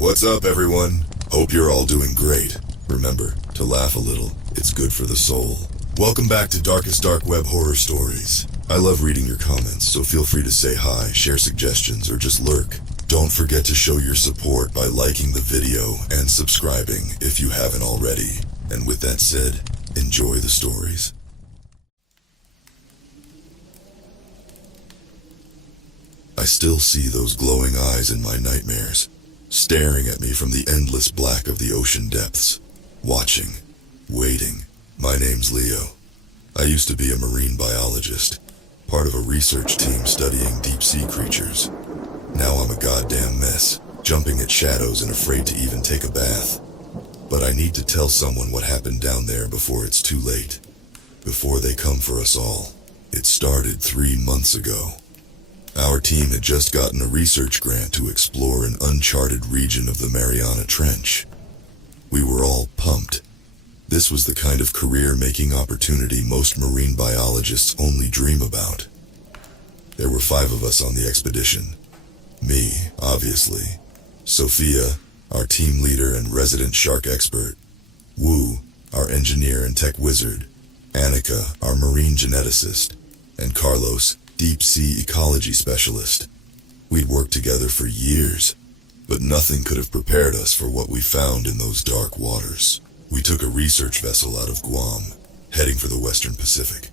What's up, everyone? Hope you're all doing great. Remember, to laugh a little, it's good for the soul. Welcome back to Darkest Dark Web Horror Stories. I love reading your comments, so feel free to say hi, share suggestions, or just lurk. Don't forget to show your support by liking the video and subscribing if you haven't already. And with that said, enjoy the stories. I still see those glowing eyes in my nightmares, staring at me from the endless black of the ocean depths. Watching, waiting. My name's Leo. I used to be a marine biologist, part of a research team studying deep-sea creatures. Now I'm a goddamn mess, jumping at shadows and afraid to even take a bath. But I need to tell someone what happened down there before it's too late. Before they come for us all. It started 3 months ago. Our team had just gotten a research grant to explore an uncharted region of the Mariana Trench. We were all pumped. This was the kind of career-making opportunity most marine biologists only dream about. There were 5 of us on the expedition. Me, obviously. Sophia, our team leader and resident shark expert. Wu, our engineer and tech wizard. Annika, our marine geneticist. And Carlos, deep-sea ecology specialist. We'd worked together for years, but nothing could have prepared us for what we found in those dark waters. We took a research vessel out of Guam, heading for the Western Pacific.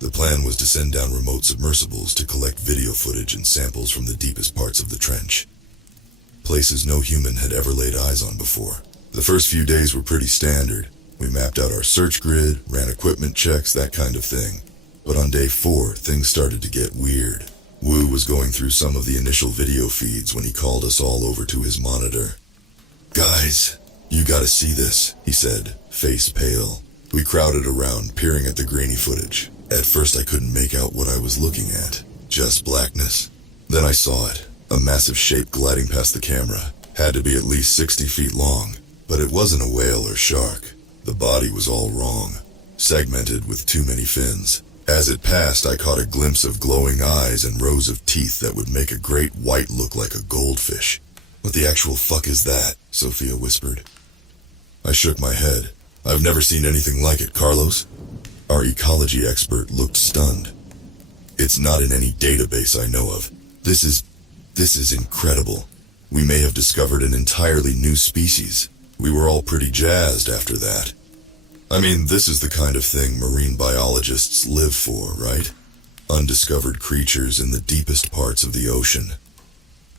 The plan was to send down remote submersibles to collect video footage and samples from the deepest parts of the trench. Places no human had ever laid eyes on before. The first few days were pretty standard. We mapped out our search grid, ran equipment checks, that kind of thing. But on day 4, things started to get weird. Wu was going through some of the initial video feeds when he called us all over to his monitor. "Guys, you gotta see this," he said, face pale. We crowded around, peering at the grainy footage. At first I couldn't make out what I was looking at. Just blackness. Then I saw it. A massive shape gliding past the camera. Had to be at least 60 feet long. But it wasn't a whale or shark. The body was all wrong. Segmented with too many fins. As it passed, I caught a glimpse of glowing eyes and rows of teeth that would make a great white look like a goldfish. "What the actual fuck is that?" Sophia whispered. I shook my head. "I've never seen anything like it, Carlos." Our ecology expert looked stunned. "It's not in any database I know of. This is incredible. We may have discovered an entirely new species." We were all pretty jazzed after that. I mean, this is the kind of thing marine biologists live for, right? Undiscovered creatures in the deepest parts of the ocean.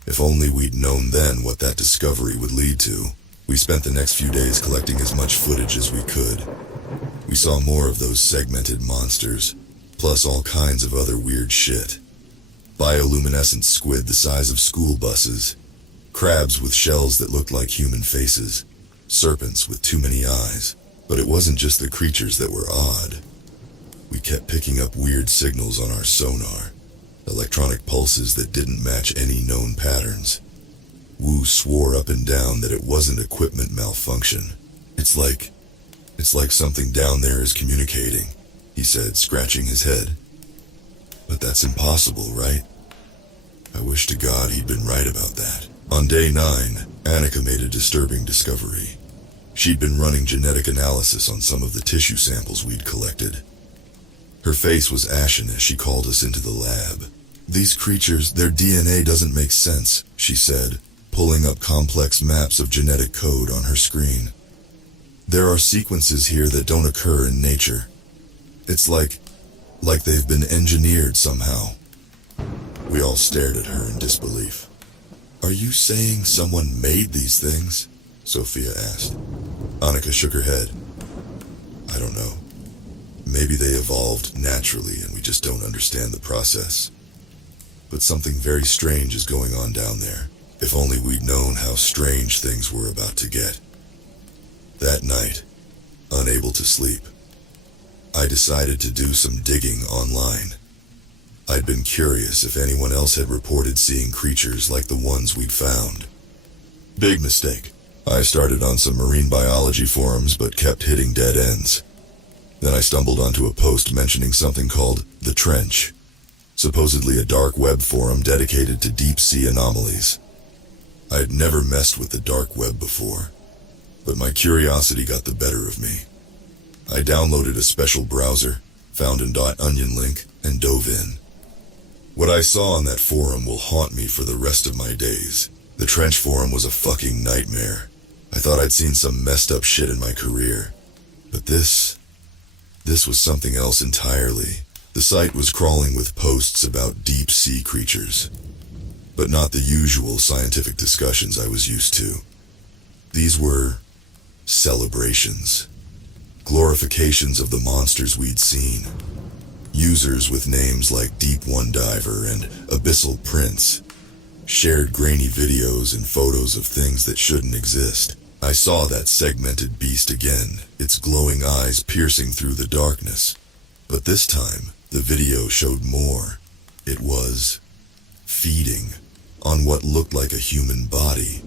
If only we'd known then what that discovery would lead to. We spent the next few days collecting as much footage as we could. We saw more of those segmented monsters, plus all kinds of other weird shit. Bioluminescent squid the size of school buses, crabs with shells that looked like human faces, serpents with too many eyes. But it wasn't just the creatures that were odd. We kept picking up weird signals on our sonar, electronic pulses that didn't match any known patterns. Wu swore up and down that it wasn't equipment malfunction. It's like something down there is communicating," he said, scratching his head. "But that's impossible, right?" I wish to God he'd been right about that. On day 9, Annika made a disturbing discovery. She'd been running genetic analysis on some of the tissue samples we'd collected. Her face was ashen as she called us into the lab. "These creatures, their DNA doesn't make sense," she said, pulling up complex maps of genetic code on her screen. "There are sequences here that don't occur in nature. It's like they've been engineered somehow." We all stared at her in disbelief. "Are you saying someone made these things?" Sophia asked. Annika shook her head. "I don't know. Maybe they evolved naturally and we just don't understand the process. But something very strange is going on down there. If only we'd known how strange things were about to get." That night, unable to sleep, I decided to do some digging online. I'd been curious if anyone else had reported seeing creatures like the ones we'd found. Big mistake. I started on some marine biology forums but kept hitting dead ends. Then I stumbled onto a post mentioning something called The Trench, supposedly a dark web forum dedicated to deep-sea anomalies. I had never messed with the dark web before, but my curiosity got the better of me. I downloaded a special browser, found an .onion link, and dove in. What I saw on that forum will haunt me for the rest of my days. The Trench forum was a fucking nightmare. I thought I'd seen some messed up shit in my career. But this was something else entirely. The site was crawling with posts about deep sea creatures, but not the usual scientific discussions I was used to. These were celebrations, glorifications of the monsters we'd seen. Users with names like Deep One Diver and Abyssal Prince shared grainy videos and photos of things that shouldn't exist. I saw that segmented beast again, its glowing eyes piercing through the darkness. But this time, the video showed more. It was feeding on what looked like a human body.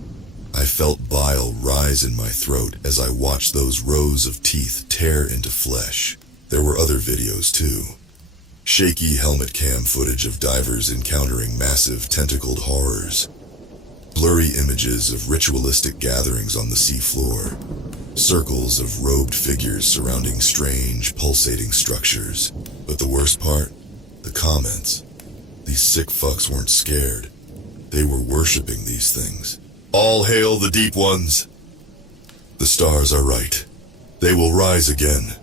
I felt bile rise in my throat as I watched those rows of teeth tear into flesh. There were other videos too. Shaky helmet cam footage of divers encountering massive tentacled horrors. Blurry images of ritualistic gatherings on the seafloor. Circles of robed figures surrounding strange, pulsating structures. But the worst part? The comments. These sick fucks weren't scared. They were worshipping these things. All hail the Deep Ones! The stars are right. They will rise again.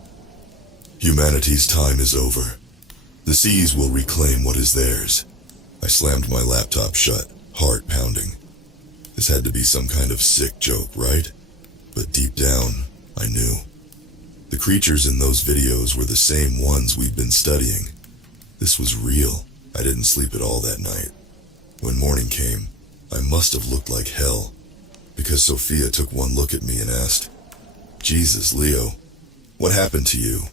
Humanity's time is over. The seas will reclaim what is theirs. I slammed my laptop shut, heart pounding. This had to be some kind of sick joke, right? But deep down, I knew. The creatures in those videos were the same ones we'd been studying. This was real. I didn't sleep at all that night. When morning came, I must have looked like hell, because Sophia took one look at me and asked, "Jesus, Leo, what happened to you?"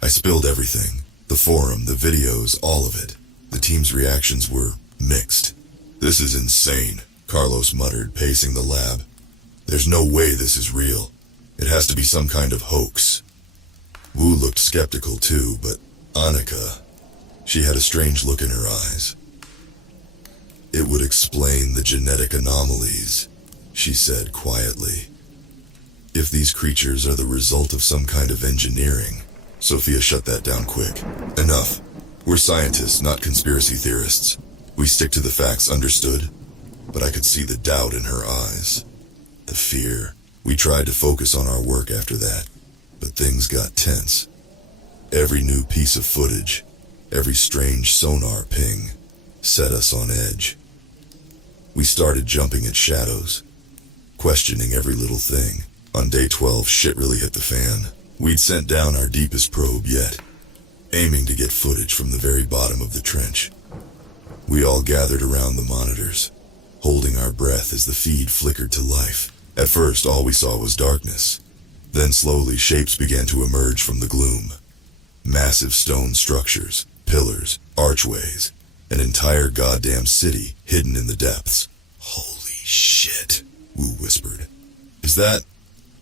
I spilled everything. The forum, the videos, all of it. The team's reactions were mixed. "This is insane," Carlos muttered, pacing the lab. "There's no way this is real. It has to be some kind of hoax." Wu looked skeptical too, but Annika, she had a strange look in her eyes. "It would explain the genetic anomalies," she said quietly. "If these creatures are the result of some kind of engineering." Sophia shut that down quick. "Enough. We're scientists, not conspiracy theorists. We stick to the facts, understood?" But I could see the doubt in her eyes. The fear. We tried to focus on our work after that, but things got tense. Every new piece of footage, every strange sonar ping, set us on edge. We started jumping at shadows, questioning every little thing. On day 12, shit really hit the fan. We'd sent down our deepest probe yet, aiming to get footage from the very bottom of the trench. We all gathered around the monitors, holding our breath as the feed flickered to life. At first, all we saw was darkness. Then slowly, shapes began to emerge from the gloom. Massive stone structures, pillars, archways, an entire goddamn city hidden in the depths. "Holy shit," Wu whispered.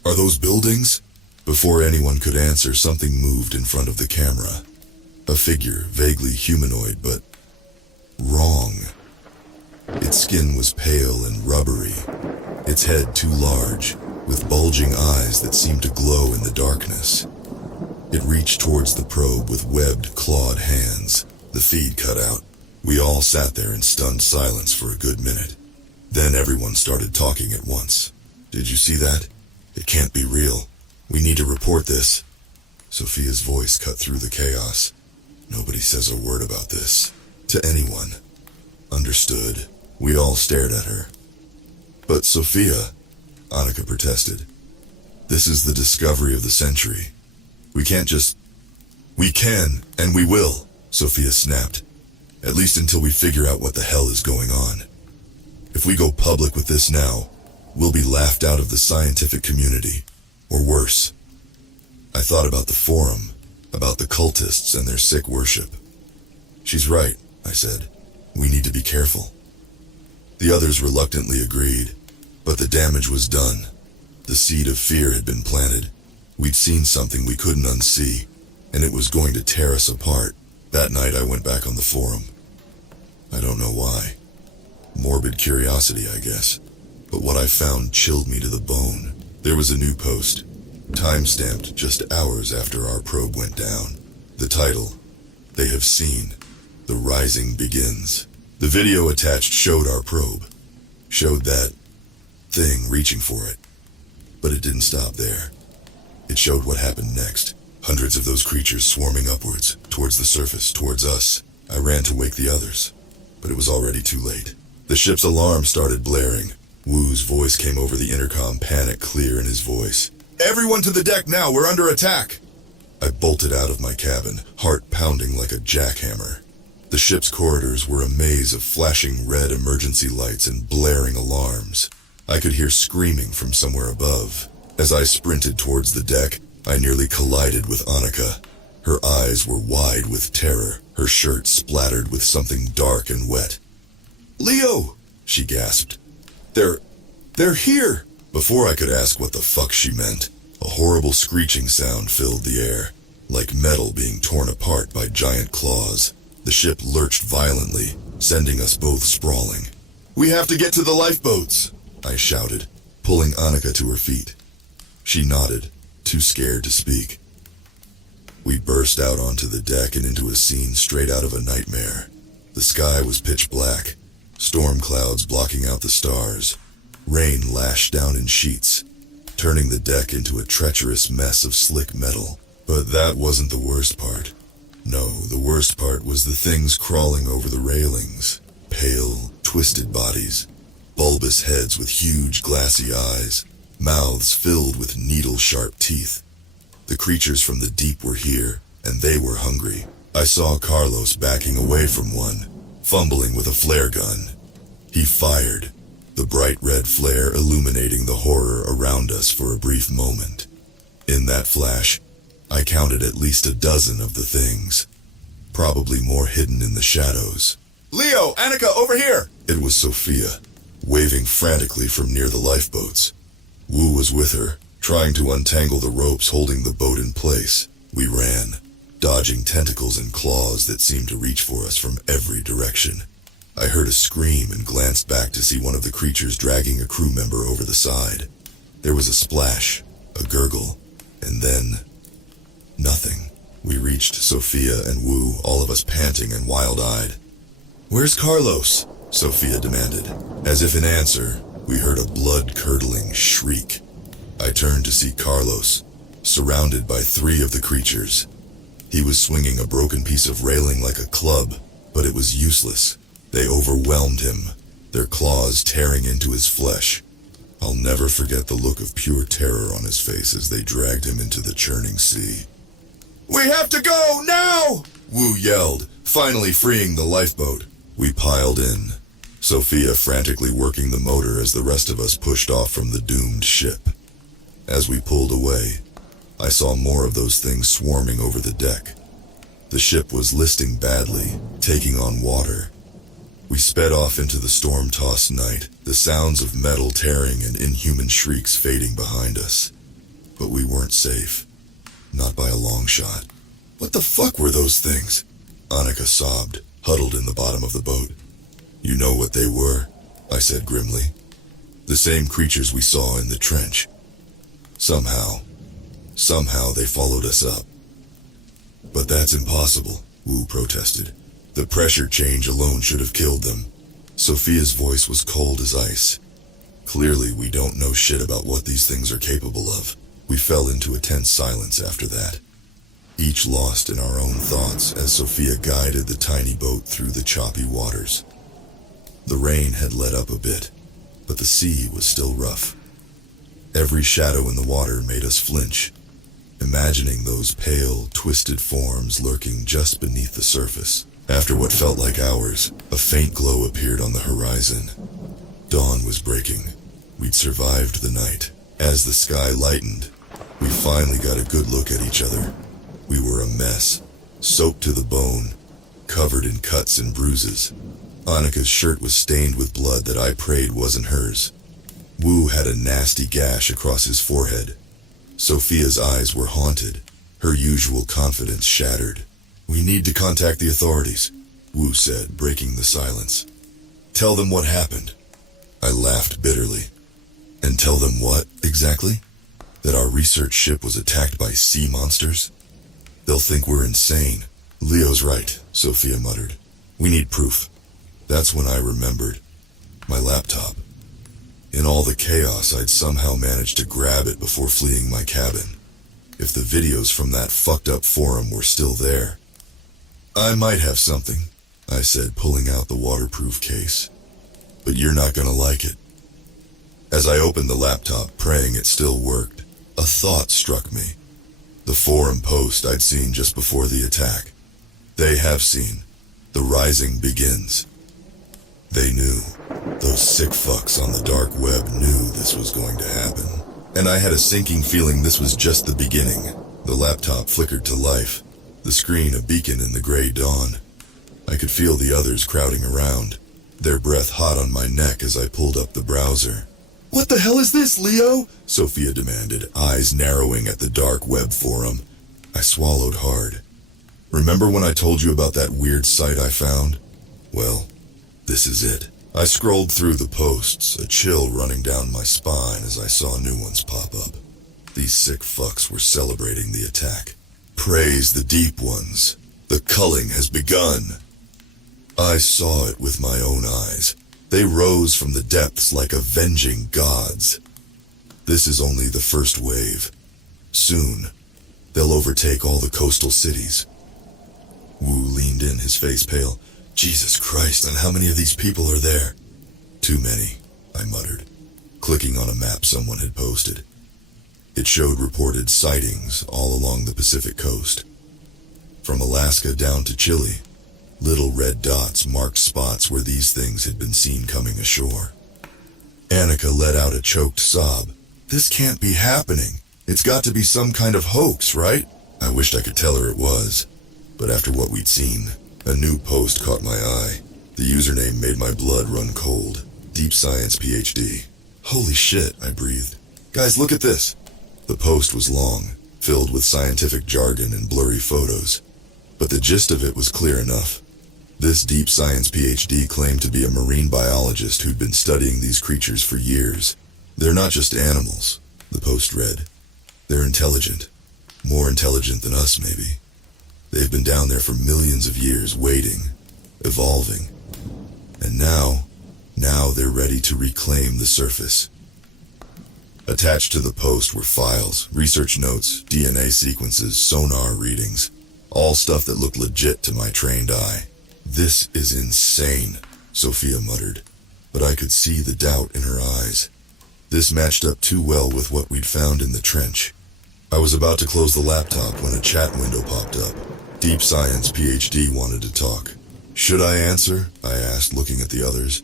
Are those buildings?" Before anyone could answer, something moved in front of the camera. A figure, vaguely humanoid, but wrong. Its skin was pale and rubbery, its head too large, with bulging eyes that seemed to glow in the darkness. It reached towards the probe with webbed, clawed hands. The feed cut out. We all sat there in stunned silence for a good minute. Then everyone started talking at once. "Did you see that? It can't be real. We need to report this." Sophia's voice cut through the chaos. "Nobody says a word about this. To anyone." "Understood." We all stared at her. "But Sophia," Annika protested. "This is the discovery of the century. We can't just..." "We can, and we will," Sophia snapped. "At least until we figure out what the hell is going on. If we go public with this now, we'll be laughed out of the scientific community. Or worse." I thought about the forum, about the cultists and their sick worship. "She's right," I said. "We need to be careful." The others reluctantly agreed, but the damage was done. The seed of fear had been planted. We'd seen something we couldn't unsee, and it was going to tear us apart. That night I went back on the forum. I don't know why. Morbid curiosity, I guess. But what I found chilled me to the bone. There was a new post, time-stamped just hours after our probe went down. The title, "They have seen. The rising begins." The video attached showed our probe, showed that thing reaching for it. But it didn't stop there. It showed what happened next. Hundreds of those creatures swarming upwards, towards the surface, towards us. I ran to wake the others, but it was already too late. The ship's alarm started blaring. Wu's voice came over the intercom, panic clear in his voice. "Everyone to the deck now, we're under attack!" I bolted out of my cabin, heart pounding like a jackhammer. The ship's corridors were a maze of flashing red emergency lights and blaring alarms. I could hear screaming from somewhere above. As I sprinted towards the deck, I nearly collided with Annika. Her eyes were wide with terror, her shirt splattered with something dark and wet. "Leo!" she gasped. They're here!" Before I could ask what the fuck she meant, a horrible screeching sound filled the air, like metal being torn apart by giant claws. The ship lurched violently, sending us both sprawling. "We have to get to the lifeboats!" I shouted, pulling Annika to her feet. She nodded, too scared to speak. We burst out onto the deck and into a scene straight out of a nightmare. The sky was pitch black, storm clouds blocking out the stars. Rain lashed down in sheets, turning the deck into a treacherous mess of slick metal. But that wasn't the worst part. No, the worst part was the things crawling over the railings. Pale, twisted bodies, bulbous heads with huge glassy eyes, mouths filled with needle-sharp teeth. The creatures from the deep were here, and they were hungry. I saw Carlos backing away from one, fumbling with a flare gun. He fired, the bright red flare illuminating the horror around us for a brief moment. In that flash, I counted at least a dozen of the things, probably more hidden in the shadows. "Leo, Annika, over here!" It was Sophia, waving frantically from near the lifeboats. Wu was with her, trying to untangle the ropes holding the boat in place. We ran, dodging tentacles and claws that seemed to reach for us from every direction. I heard a scream and glanced back to see one of the creatures dragging a crew member over the side. There was a splash, a gurgle, and then nothing. We reached Sophia and Wu, all of us panting and wild-eyed. "Where's Carlos?" Sophia demanded. As if in answer, we heard a blood-curdling shriek. I turned to see Carlos, surrounded by 3 of the creatures. He was swinging a broken piece of railing like a club, but it was useless. They overwhelmed him, their claws tearing into his flesh. I'll never forget the look of pure terror on his face as they dragged him into the churning sea. "We have to go, now!" Wu yelled, finally freeing the lifeboat. We piled in, Sophia frantically working the motor as the rest of us pushed off from the doomed ship. As we pulled away, I saw more of those things swarming over the deck. The ship was listing badly, taking on water. We sped off into the storm-tossed night, the sounds of metal tearing and inhuman shrieks fading behind us. But we weren't safe. Not by a long shot. "What the fuck were those things?" Annika sobbed, huddled in the bottom of the boat. "You know what they were," I said grimly. "The same creatures we saw in the trench. Somehow they followed us up." "But that's impossible," Wu protested. "The pressure change alone should have killed them." Sophia's voice was cold as ice. "Clearly we don't know shit about what these things are capable of." We fell into a tense silence after that, each lost in our own thoughts as Sophia guided the tiny boat through the choppy waters. The rain had let up a bit, but the sea was still rough. Every shadow in the water made us flinch, imagining those pale, twisted forms lurking just beneath the surface. After what felt like hours, a faint glow appeared on the horizon. Dawn was breaking. We'd survived the night. As the sky lightened, we finally got a good look at each other. We were a mess, soaked to the bone, covered in cuts and bruises. Annika's shirt was stained with blood that I prayed wasn't hers. Wu had a nasty gash across his forehead. Sophia's eyes were haunted, her usual confidence shattered. "We need to contact the authorities," Wu said, breaking the silence. "Tell them what happened." I laughed bitterly. tell them what, exactly? That our research ship was attacked by sea monsters? They'll think we're insane. Leo's right, Sophia muttered. We need proof. That's when I remembered. My laptop. In all the chaos, I'd somehow managed to grab it before fleeing my cabin. If the videos from that fucked up forum were still there. I might have something, I said, pulling out the waterproof case. But you're not gonna like it. As I opened the laptop, praying it still worked, a thought struck me. The forum post I'd seen just before the attack. They have seen. The rising begins. They knew. Those sick fucks on the dark web knew this was going to happen. And I had a sinking feeling this was just the beginning. The laptop flickered to life, the screen a beacon in the gray dawn. I could feel the others crowding around, their breath hot on my neck as I pulled up the browser. What the hell is this, Leo? Sophia demanded, eyes narrowing at the dark web forum. I swallowed hard. Remember when I told you about that weird site I found? Well, this is it. I scrolled through the posts, a chill running down my spine as I saw new ones pop up. These sick fucks were celebrating the attack. Praise the deep ones. The culling has begun. I saw it with my own eyes. They rose from the depths like avenging gods. This is only the first wave. Soon, they'll overtake all the coastal cities. Wu leaned in, his face pale. Jesus Christ, and how many of these people are there? Too many, I muttered, clicking on a map someone had posted. It showed reported sightings all along the Pacific coast. From Alaska down to Chile, little red dots marked spots where these things had been seen coming ashore. Annika let out a choked sob. This can't be happening. It's got to be some kind of hoax, right? I wished I could tell her it was. But after what we'd seen, a new post caught my eye. The username made my blood run cold. Deep Science PhD. Holy shit, I breathed. Guys, look at this. The post was long, filled with scientific jargon and blurry photos. But the gist of it was clear enough. This Deep Science PhD claimed to be a marine biologist who'd been studying these creatures for years. They're not just animals, the post read. They're intelligent. More intelligent than us, maybe. They've been down there for millions of years, waiting, evolving. And now they're ready to reclaim the surface. Attached to the post were files, research notes, DNA sequences, sonar readings. All stuff that looked legit to my trained eye. This is insane, Sophia muttered, but I could see the doubt in her eyes. This matched up too well with what we'd found in the trench. I was about to close the laptop when a chat window popped up. Deep Science PhD wanted to talk. Should I answer? I asked, looking at the others.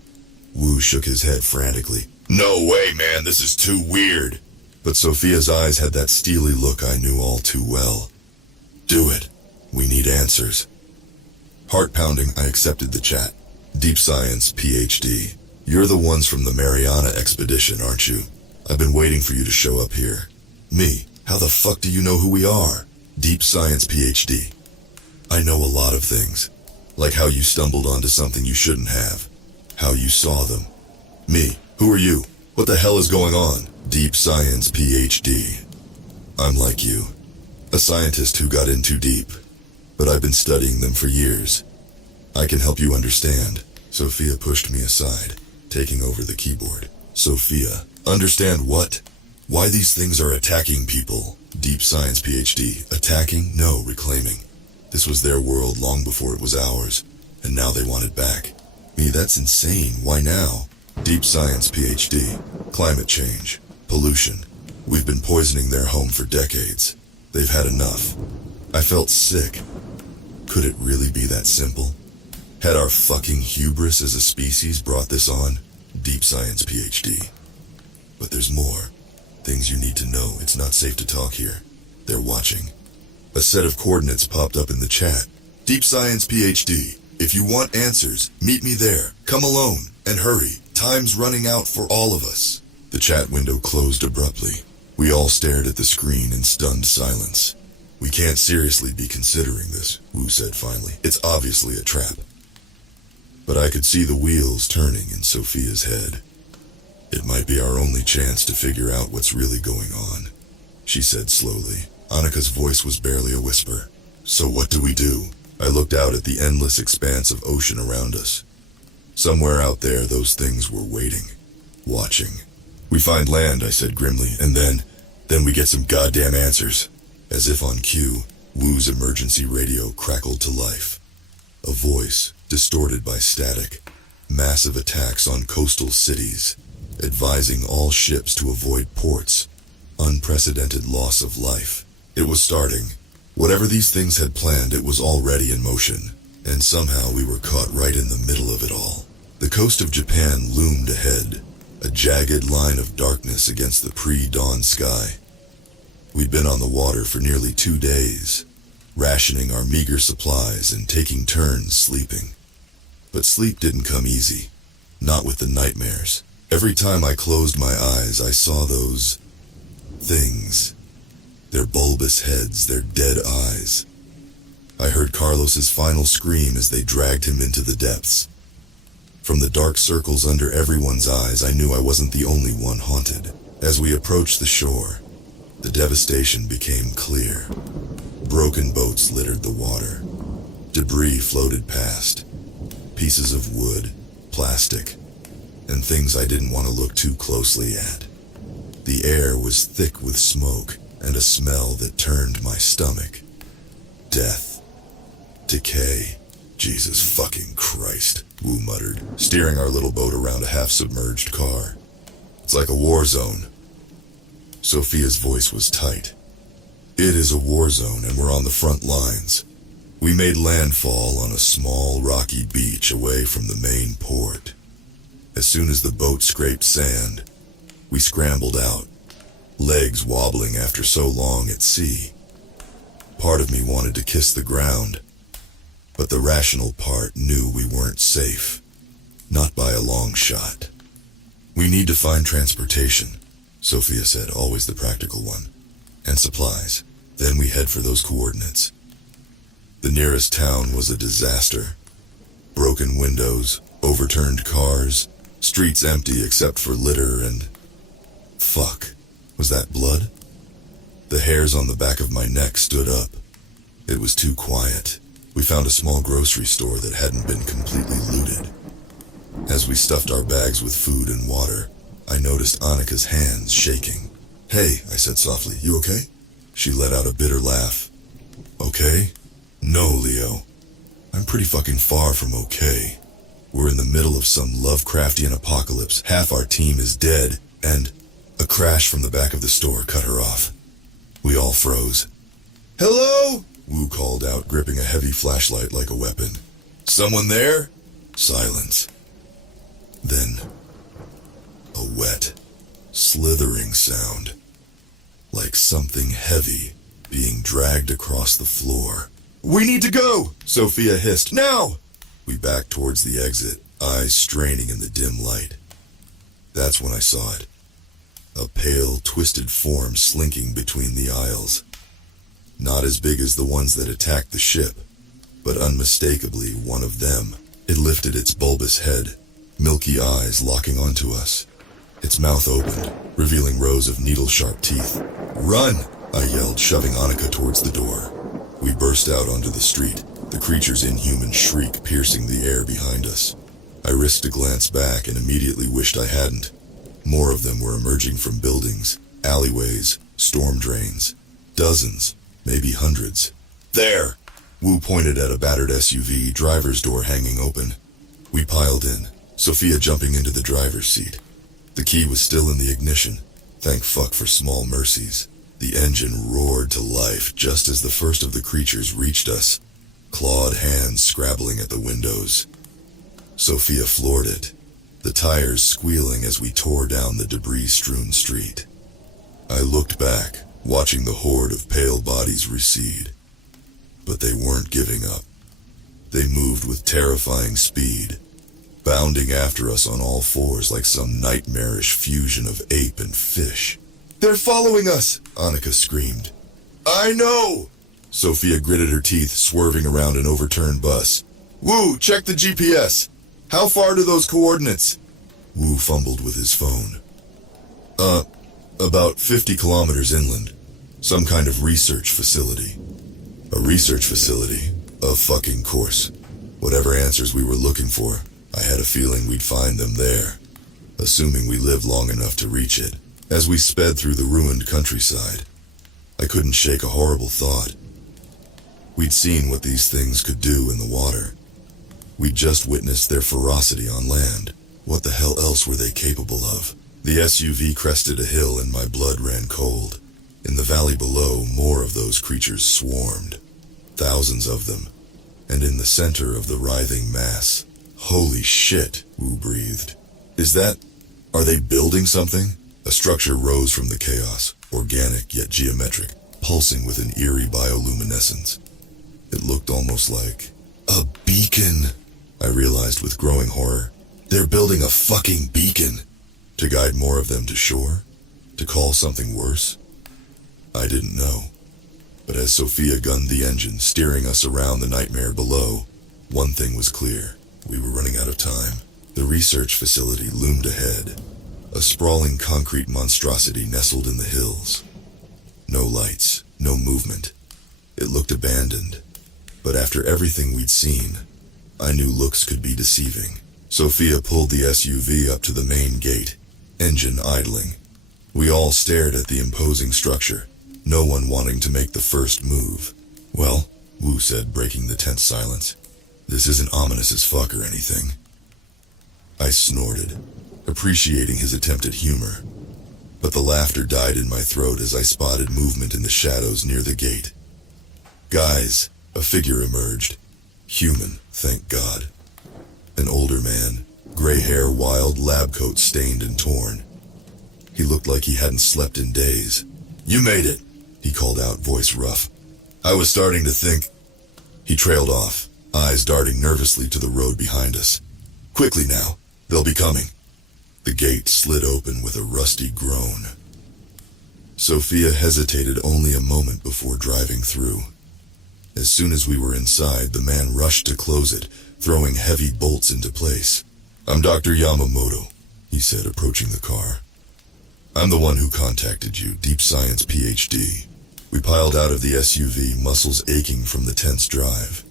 Wu shook his head frantically. No way, man, this is too weird. But Sophia's eyes had that steely look I knew all too well. Do it. We need answers. Heart pounding, I accepted the chat. Deep Science PhD. You're the ones from the Mariana expedition, aren't you? I've been waiting for you to show up here. Me? How the fuck do you know who we are? Deep Science PhD. I know a lot of things. Like how you stumbled onto something you shouldn't have. How you saw them. Me? Who are you? What the hell is going on? Deep Science PhD. I'm like you. A scientist who got in too deep. But I've been studying them for years. I can help you understand. Sophia pushed me aside, taking over the keyboard. Sophia, understand what? Why these things are attacking people. Deep Science PhD. Attacking? No, reclaiming. This was their world long before it was ours, and now they want it back. Me, that's insane. Why now? Deep Science PhD. Climate change. Pollution. We've been poisoning their home for decades. They've had enough. I felt sick. Could it really be that simple? Had our fucking hubris as a species brought this on? Deep Science PhD. But there's more. Things you need to know. It's not safe to talk here. They're watching. A set of coordinates popped up in the chat. Deep Science PhD. If you want answers, meet me there. Come alone, and hurry. Time's running out for all of us. The chat window closed abruptly. We all stared at the screen in stunned silence. We can't seriously be considering this, Wu said finally. It's obviously a trap. But I could see the wheels turning in Sophia's head. It might be our only chance to figure out what's really going on, she said slowly. Annika's voice was barely a whisper. So what do we do? I looked out at the endless expanse of ocean around us. Somewhere out there, those things were waiting, watching. We find land, I said grimly, and then we get some goddamn answers. As if on cue, Wu's emergency radio crackled to life. A voice, distorted by static. Massive attacks on coastal cities, advising all ships to avoid ports. Unprecedented loss of life. It was starting. Whatever these things had planned, it was already in motion, and somehow we were caught right in the middle of it all. The coast of Japan loomed ahead, a jagged line of darkness against the pre-dawn sky. We'd been on the water for nearly 2 days, rationing our meager supplies and taking turns sleeping. But sleep didn't come easy, not with the nightmares. Every time I closed my eyes, I saw those things. Their bulbous heads, their dead eyes. I heard Carlos's final scream as they dragged him into the depths. From the dark circles under everyone's eyes, I knew I wasn't the only one haunted. As we approached the shore, the devastation became clear. Broken boats littered the water. Debris floated past. Pieces of wood, plastic, and things I didn't want to look too closely at. The air was thick with smoke and a smell that turned my stomach. Death. Decay. Jesus fucking Christ, Wu muttered, steering our little boat around a half-submerged car. It's like a war zone. Sophia's voice was tight. It is a war zone and we're on the front lines. We made landfall on a small rocky beach away from the main port. As soon as the boat scraped sand, we scrambled out, legs wobbling after so long at sea. Part of me wanted to kiss the ground, but the rational part knew we weren't safe. Not by a long shot. We need to find transportation, Sophia said, always the practical one, and supplies. Then we head for those coordinates. The nearest town was a disaster. Broken windows, overturned cars, streets empty except for litter and... Fuck. Was that blood? The hairs on the back of my neck stood up. It was too quiet. We found a small grocery store that hadn't been completely looted. As we stuffed our bags with food and water, I noticed Annika's hands shaking. Hey, I said softly, you okay? She let out a bitter laugh. Okay? No, Leo. I'm pretty fucking far from okay. We're in the middle of some Lovecraftian apocalypse. Half our team is dead, and a crash from the back of the store cut her off. We all froze. Hello? Wu called out, gripping a heavy flashlight like a weapon. Someone there? Silence. Then, a wet, slithering sound, like something heavy being dragged across the floor. We need to go, Sophia hissed. Now! We backed towards the exit, eyes straining in the dim light. That's when I saw it. A pale, twisted form slinking between the aisles. Not as big as the ones that attacked the ship, but unmistakably one of them. It lifted its bulbous head, milky eyes locking onto us. Its mouth opened, revealing rows of needle-sharp teeth. Run! I yelled, shoving Annika towards the door. We burst out onto the street, the creature's inhuman shriek piercing the air behind us. I risked a glance back and immediately wished I hadn't. More of them were emerging from buildings, alleyways, storm drains. Dozens, maybe hundreds. There! Wu pointed at a battered SUV, driver's door hanging open. We piled in, Sophia jumping into the driver's seat. The key was still in the ignition. Thank fuck for small mercies. The engine roared to life just as the first of the creatures reached us, clawed hands scrabbling at the windows. Sophia floored it, the tires squealing as we tore down the debris-strewn street. I looked back, watching the horde of pale bodies recede. But they weren't giving up. They moved with terrifying speed, bounding after us on all fours like some nightmarish fusion of ape and fish. They're following us, Annika screamed. I know! Sophia gritted her teeth, swerving around an overturned bus. Wu, check the GPS. How far to those coordinates? Wu fumbled with his phone. About 50 kilometers inland. Some kind of research facility. A research facility? Of fucking course. Whatever answers we were looking for, I had a feeling we'd find them there. Assuming we lived long enough to reach it. As we sped through the ruined countryside, I couldn't shake a horrible thought. We'd seen what these things could do in the water. We'd just witnessed their ferocity on land. What the hell else were they capable of? The SUV crested a hill and my blood ran cold. In the valley below, more of those creatures swarmed. Thousands of them. And in the center of the writhing mass. Holy shit, Wu breathed. Are they building something? A structure rose from the chaos, organic yet geometric, pulsing with an eerie bioluminescence. It looked almost like a beacon, I realized with growing horror. They're building a fucking beacon. To guide more of them to shore? To call something worse? I didn't know. But as Sophia gunned the engine, steering us around the nightmare below, one thing was clear. We were running out of time. The research facility loomed ahead. A sprawling concrete monstrosity nestled in the hills. No lights, no movement. It looked abandoned. But after everything we'd seen, I knew looks could be deceiving. Sophia pulled the SUV up to the main gate, engine idling. We all stared at the imposing structure, no one wanting to make the first move. Well, Wu said, breaking the tense silence, this isn't ominous as fuck or anything. I snorted, appreciating his attempt at humor. But the laughter died in my throat as I spotted movement in the shadows near the gate. Guys, a figure emerged. Human, thank God. An older man, gray hair, wild lab coat stained and torn. He looked like he hadn't slept in days. You made it, he called out, voice rough. I was starting to think. He trailed off, eyes darting nervously to the road behind us. Quickly now, they'll be coming. The gate slid open with a rusty groan. Sophia hesitated only a moment before driving through. As soon as we were inside, the man rushed to close it, throwing heavy bolts into place. I'm Dr. Yamamoto, he said, approaching the car. I'm the one who contacted you, deep science PhD. We piled out of the SUV, muscles aching from the tense drive.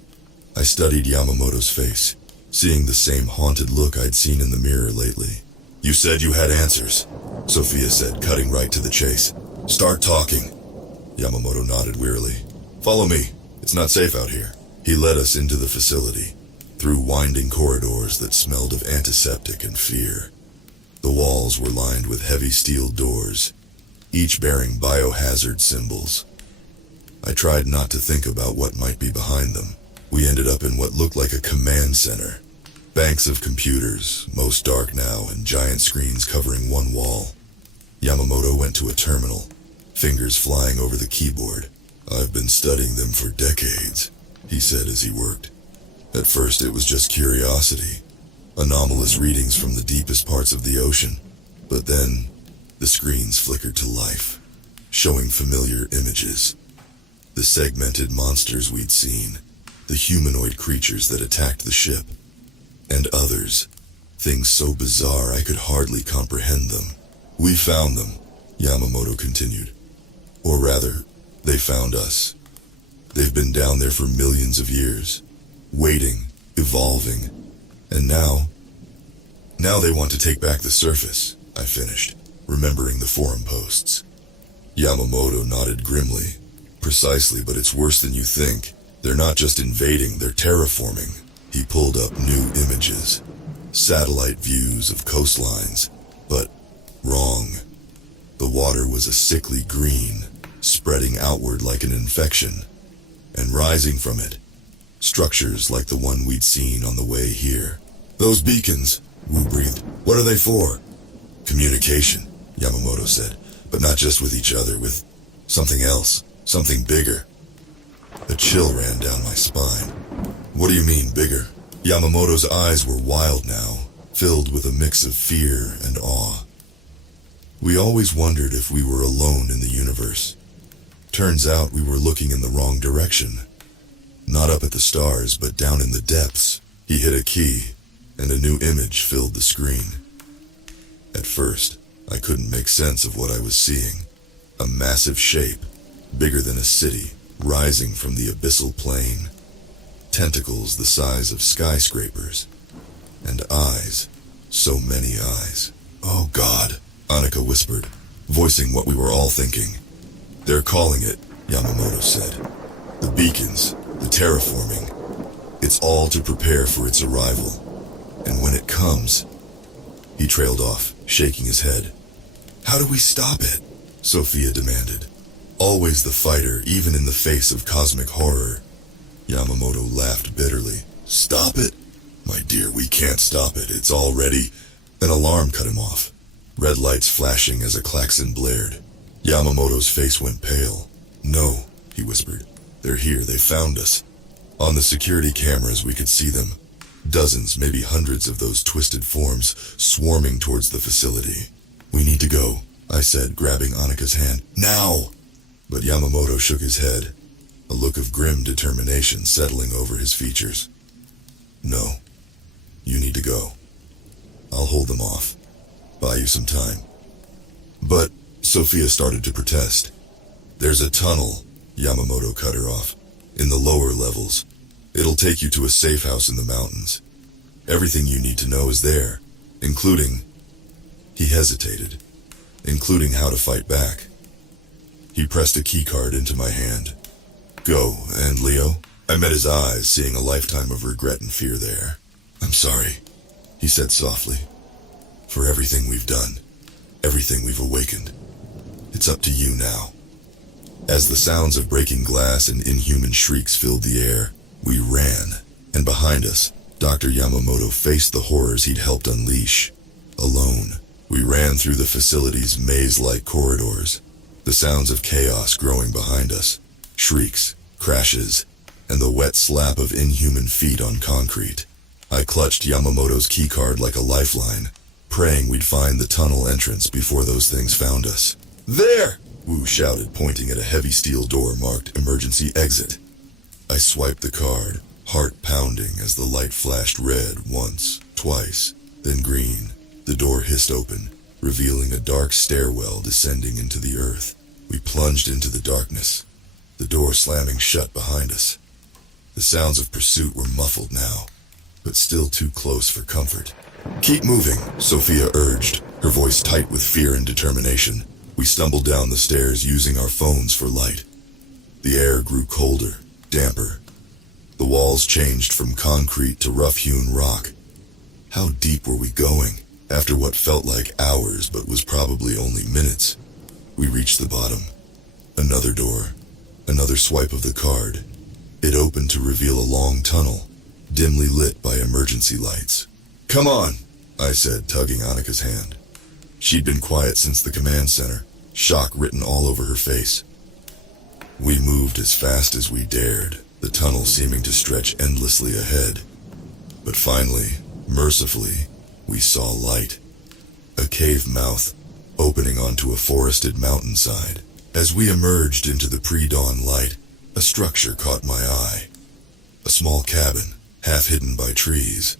I studied Yamamoto's face, seeing the same haunted look I'd seen in the mirror lately. You said you had answers, Sophia said, cutting right to the chase. Start talking. Yamamoto nodded wearily. Follow me. It's not safe out here. He led us into the facility, through winding corridors that smelled of antiseptic and fear. The walls were lined with heavy steel doors, each bearing biohazard symbols. I tried not to think about what might be behind them. We ended up in what looked like a command center. Banks of computers, most dark now, and giant screens covering one wall. Yamamoto went to a terminal, fingers flying over the keyboard. I've been studying them for decades, he said as he worked. At first it was just curiosity, anomalous readings from the deepest parts of the ocean. But then, the screens flickered to life, showing familiar images. The segmented monsters we'd seen, the humanoid creatures that attacked the ship, and others, things so bizarre I could hardly comprehend them. We found them, Yamamoto continued. Or rather, they found us. They've been down there for millions of years, waiting, evolving, and now they want to take back the surface, I finished, remembering the forum posts. Yamamoto nodded grimly. Precisely, but it's worse than you think. They're not just invading, they're terraforming. He pulled up new images, satellite views of coastlines, but wrong. The water was a sickly green, spreading outward like an infection, and rising from it, structures like the one we'd seen on the way here. Those beacons, Wu breathed. What are they for? Communication, Yamamoto said, but not just with each other, with something else, something bigger. A chill ran down my spine. What do you mean, bigger? Yamamoto's eyes were wild now, filled with a mix of fear and awe. We always wondered if we were alone in the universe. Turns out we were looking in the wrong direction. Not up at the stars, but down in the depths. He hit a key, and a new image filled the screen. At first, I couldn't make sense of what I was seeing. A massive shape, bigger than a city, rising from the abyssal plain. Tentacles the size of skyscrapers. And eyes. So many eyes. "Oh God," Annika whispered, voicing what we were all thinking. "They're calling it," Yamamoto said. "The beacons, the terraforming. It's all to prepare for its arrival. And when it comes..." He trailed off, shaking his head. "How do we stop it?" Sophia demanded. "Always the fighter, even in the face of cosmic horror." Yamamoto laughed bitterly. "Stop it? My dear, we can't stop it. It's already..." An alarm cut him off. Red lights flashing as a klaxon blared. Yamamoto's face went pale. "No," he whispered. "They're here. They found us." On the security cameras we could see them. Dozens, maybe hundreds of those twisted forms swarming towards the facility. "We need to go," I said, grabbing Annika's hand. "Now!" But Yamamoto shook his head, a look of grim determination settling over his features. "No. You need to go. I'll hold them off. Buy you some time." "But..." Sophia started to protest. "There's a tunnel," Yamamoto cut her off. "In the lower levels. It'll take you to a safe house in the mountains. Everything you need to know is there, including..." He hesitated. "Including how to fight back." He pressed a keycard into my hand. "Go, and Leo?" I met his eyes, seeing a lifetime of regret and fear there. "I'm sorry," he said softly, "for everything we've done, everything we've awakened. It's up to you now." As the sounds of breaking glass and inhuman shrieks filled the air, we ran, and behind us, Dr. Yamamoto faced the horrors he'd helped unleash. Alone, we ran through the facility's maze-like corridors, the sounds of chaos growing behind us, shrieks, crashes, and the wet slap of inhuman feet on concrete. I clutched Yamamoto's keycard like a lifeline, praying we'd find the tunnel entrance before those things found us. "There!" Wu shouted, pointing at a heavy steel door marked Emergency Exit. I swiped the card, heart pounding as the light flashed red once, twice, then green. The door hissed open, revealing a dark stairwell descending into the earth. We plunged into the darkness, the door slamming shut behind us. The sounds of pursuit were muffled now, but still too close for comfort. "Keep moving," Sophia urged, her voice tight with fear and determination. We stumbled down the stairs using our phones for light. The air grew colder, damper. The walls changed from concrete to rough-hewn rock. How deep were we going, after what felt like hours but was probably only minutes? We reached the bottom. Another door, another swipe of the card. It opened to reveal a long tunnel, dimly lit by emergency lights. "Come on," I said, tugging Annika's hand. She'd been quiet since the command center, shock written all over her face. We moved as fast as we dared, the tunnel seeming to stretch endlessly ahead. But finally, mercifully, we saw light. A cave mouth, opening onto a forested mountainside. As we emerged into the pre-dawn light, a structure caught my eye. A small cabin, half hidden by trees.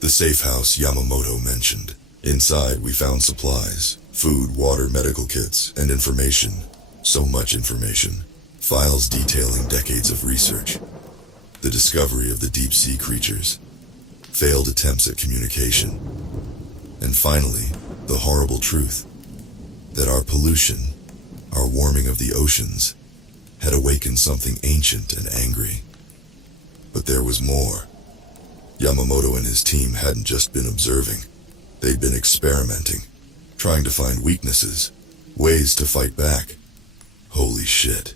The safe house Yamamoto mentioned. Inside we found supplies, food, water, medical kits, and information. So much information. Files detailing decades of research. The discovery of the deep-sea creatures. Failed attempts at communication. And finally, the horrible truth. That our pollution, our warming of the oceans, had awakened something ancient and angry. But there was more. Yamamoto and his team hadn't just been observing. They'd been experimenting, trying to find weaknesses, ways to fight back. Holy shit,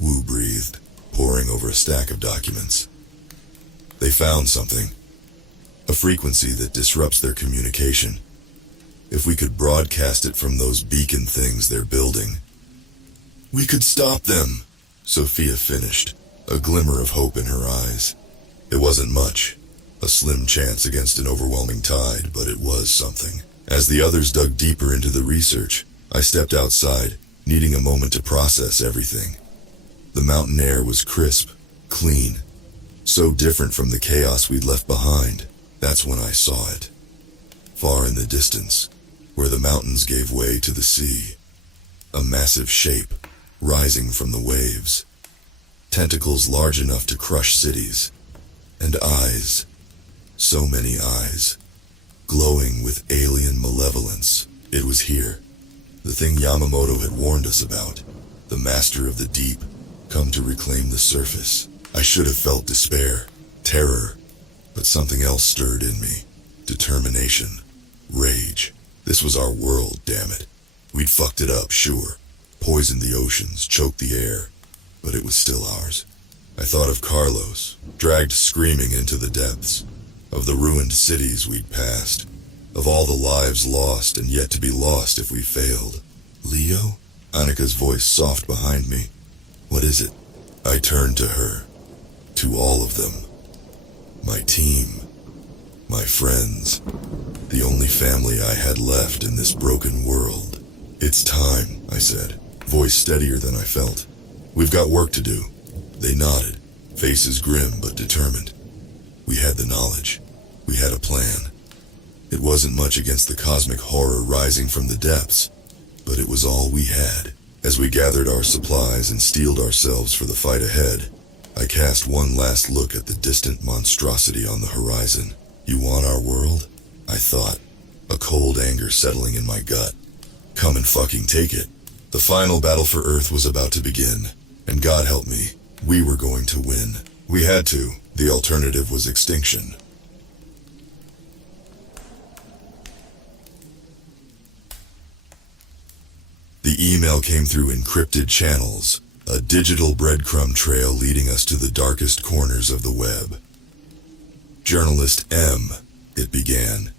Wu breathed, poring over a stack of documents. They found something. A frequency that disrupts their communication. If we could broadcast it from those beacon things they're building, we could stop them, Sophia finished, a glimmer of hope in her eyes. It wasn't much, a slim chance against an overwhelming tide, but it was something. As the others dug deeper into the research, I stepped outside, needing a moment to process everything. The mountain air was crisp, clean, so different from the chaos we'd left behind. That's when I saw it. Far in the distance, where the mountains gave way to the sea. A massive shape, rising from the waves. Tentacles large enough to crush cities. And eyes, so many eyes, glowing with alien malevolence. It was here, the thing Yamamoto had warned us about, the master of the deep, come to reclaim the surface. I should have felt despair, terror, but something else stirred in me. Determination, rage. This was our world, damn it. We'd fucked it up, sure. Poisoned the oceans, choked the air, but it was still ours. I thought of Carlos, dragged screaming into the depths, of the ruined cities we'd passed, of all the lives lost and yet to be lost if we failed. Leo? Annika's voice soft behind me. What is it? I turned to her, to all of them. My team, my friends, the only family I had left in this broken world. It's time, I said, voice steadier than I felt. We've got work to do. They nodded, faces grim but determined. We had the knowledge. We had a plan. It wasn't much against the cosmic horror rising from the depths, but it was all we had. As we gathered our supplies and steeled ourselves for the fight ahead, I cast one last look at the distant monstrosity on the horizon. You want our world? I thought, a cold anger settling in my gut. Come and fucking take it. The final battle for Earth was about to begin, and God help me, we were going to win. We had to. The alternative was extinction. The email came through encrypted channels, a digital breadcrumb trail leading us to the darkest corners of the web. Journalist M, it began.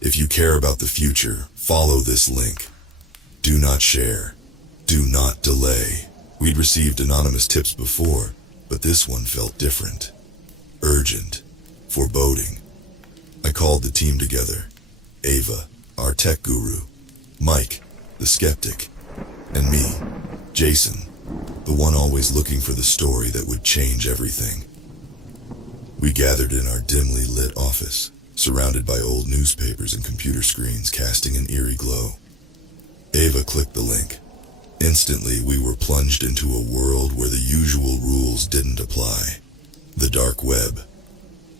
If you care about the future, follow this link. Do not share. Do not delay. We'd received anonymous tips before, but this one felt different. Urgent. Foreboding. I called the team together. Ava, our tech guru. Mike, the skeptic. And me, Jason, the one always looking for the story that would change everything. We gathered in our dimly lit office, surrounded by old newspapers and computer screens casting an eerie glow. Ava clicked the link. Instantly, we were plunged into a world where the usual rules didn't apply. The dark web.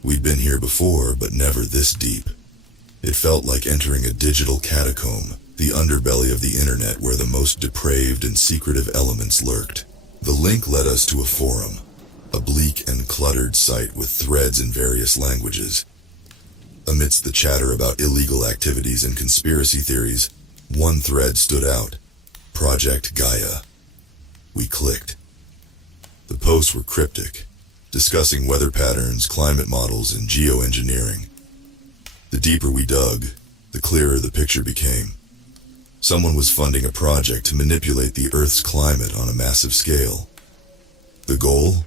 We'd been here before, but never this deep. It felt like entering a digital catacomb, the underbelly of the internet where the most depraved and secretive elements lurked. The link led us to a forum, a bleak and cluttered site with threads in various languages. Amidst the chatter about illegal activities and conspiracy theories, one thread stood out. Project Gaia. We clicked. The posts were cryptic, discussing weather patterns, climate models, and geoengineering. The deeper we dug, the clearer the picture became. Someone was funding a project to manipulate the Earth's climate on a massive scale. The goal?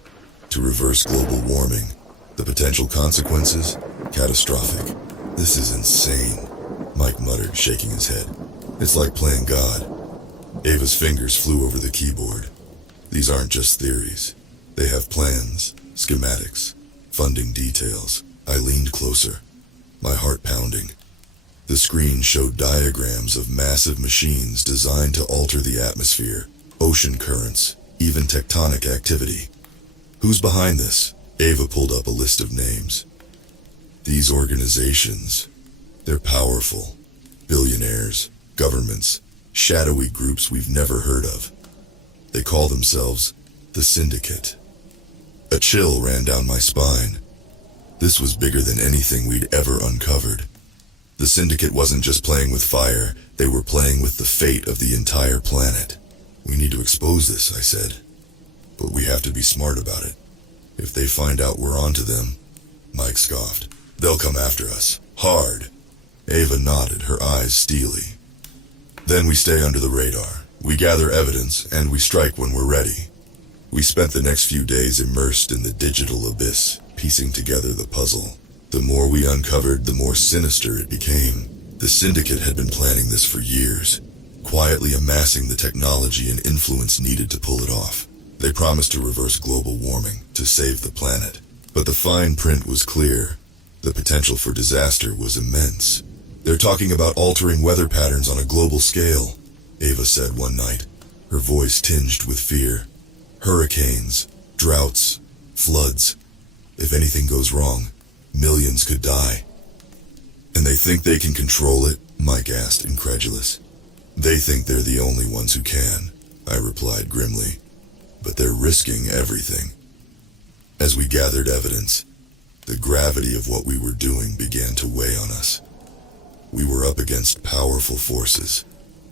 To reverse global warming. The potential consequences? Catastrophic. This is insane, Mike muttered, shaking his head. It's like playing God. Ava's fingers flew over the keyboard. These aren't just theories. They have plans, schematics, funding details. I leaned closer, my heart pounding. The screen showed diagrams of massive machines designed to alter the atmosphere, ocean currents, even tectonic activity. Who's behind this? Ava pulled up a list of names. These organizations, they're powerful. Billionaires, governments, shadowy groups we've never heard of. They call themselves the Syndicate. A chill ran down my spine. This was bigger than anything we'd ever uncovered. The Syndicate wasn't just playing with fire, they were playing with the fate of the entire planet. We need to expose this, I said. But we have to be smart about it. If they find out we're onto them, Mike scoffed. They'll come after us. Hard. Ava nodded, her eyes steely. Then we stay under the radar. We gather evidence, and we strike when we're ready. We spent the next few days immersed in the digital abyss, piecing together the puzzle. The more we uncovered, the more sinister it became. The Syndicate had been planning this for years, quietly amassing the technology and influence needed to pull it off. They promised to reverse global warming, to save the planet. But the fine print was clear. The potential for disaster was immense. They're talking about altering weather patterns on a global scale, Ava said one night, her voice tinged with fear. Hurricanes, droughts, floods. If anything goes wrong, millions could die. And they think they can control it? Mike asked, incredulous. They think they're the only ones who can, I replied grimly. But they're risking everything. As we gathered evidence, the gravity of what we were doing began to weigh on us. We were up against powerful forces,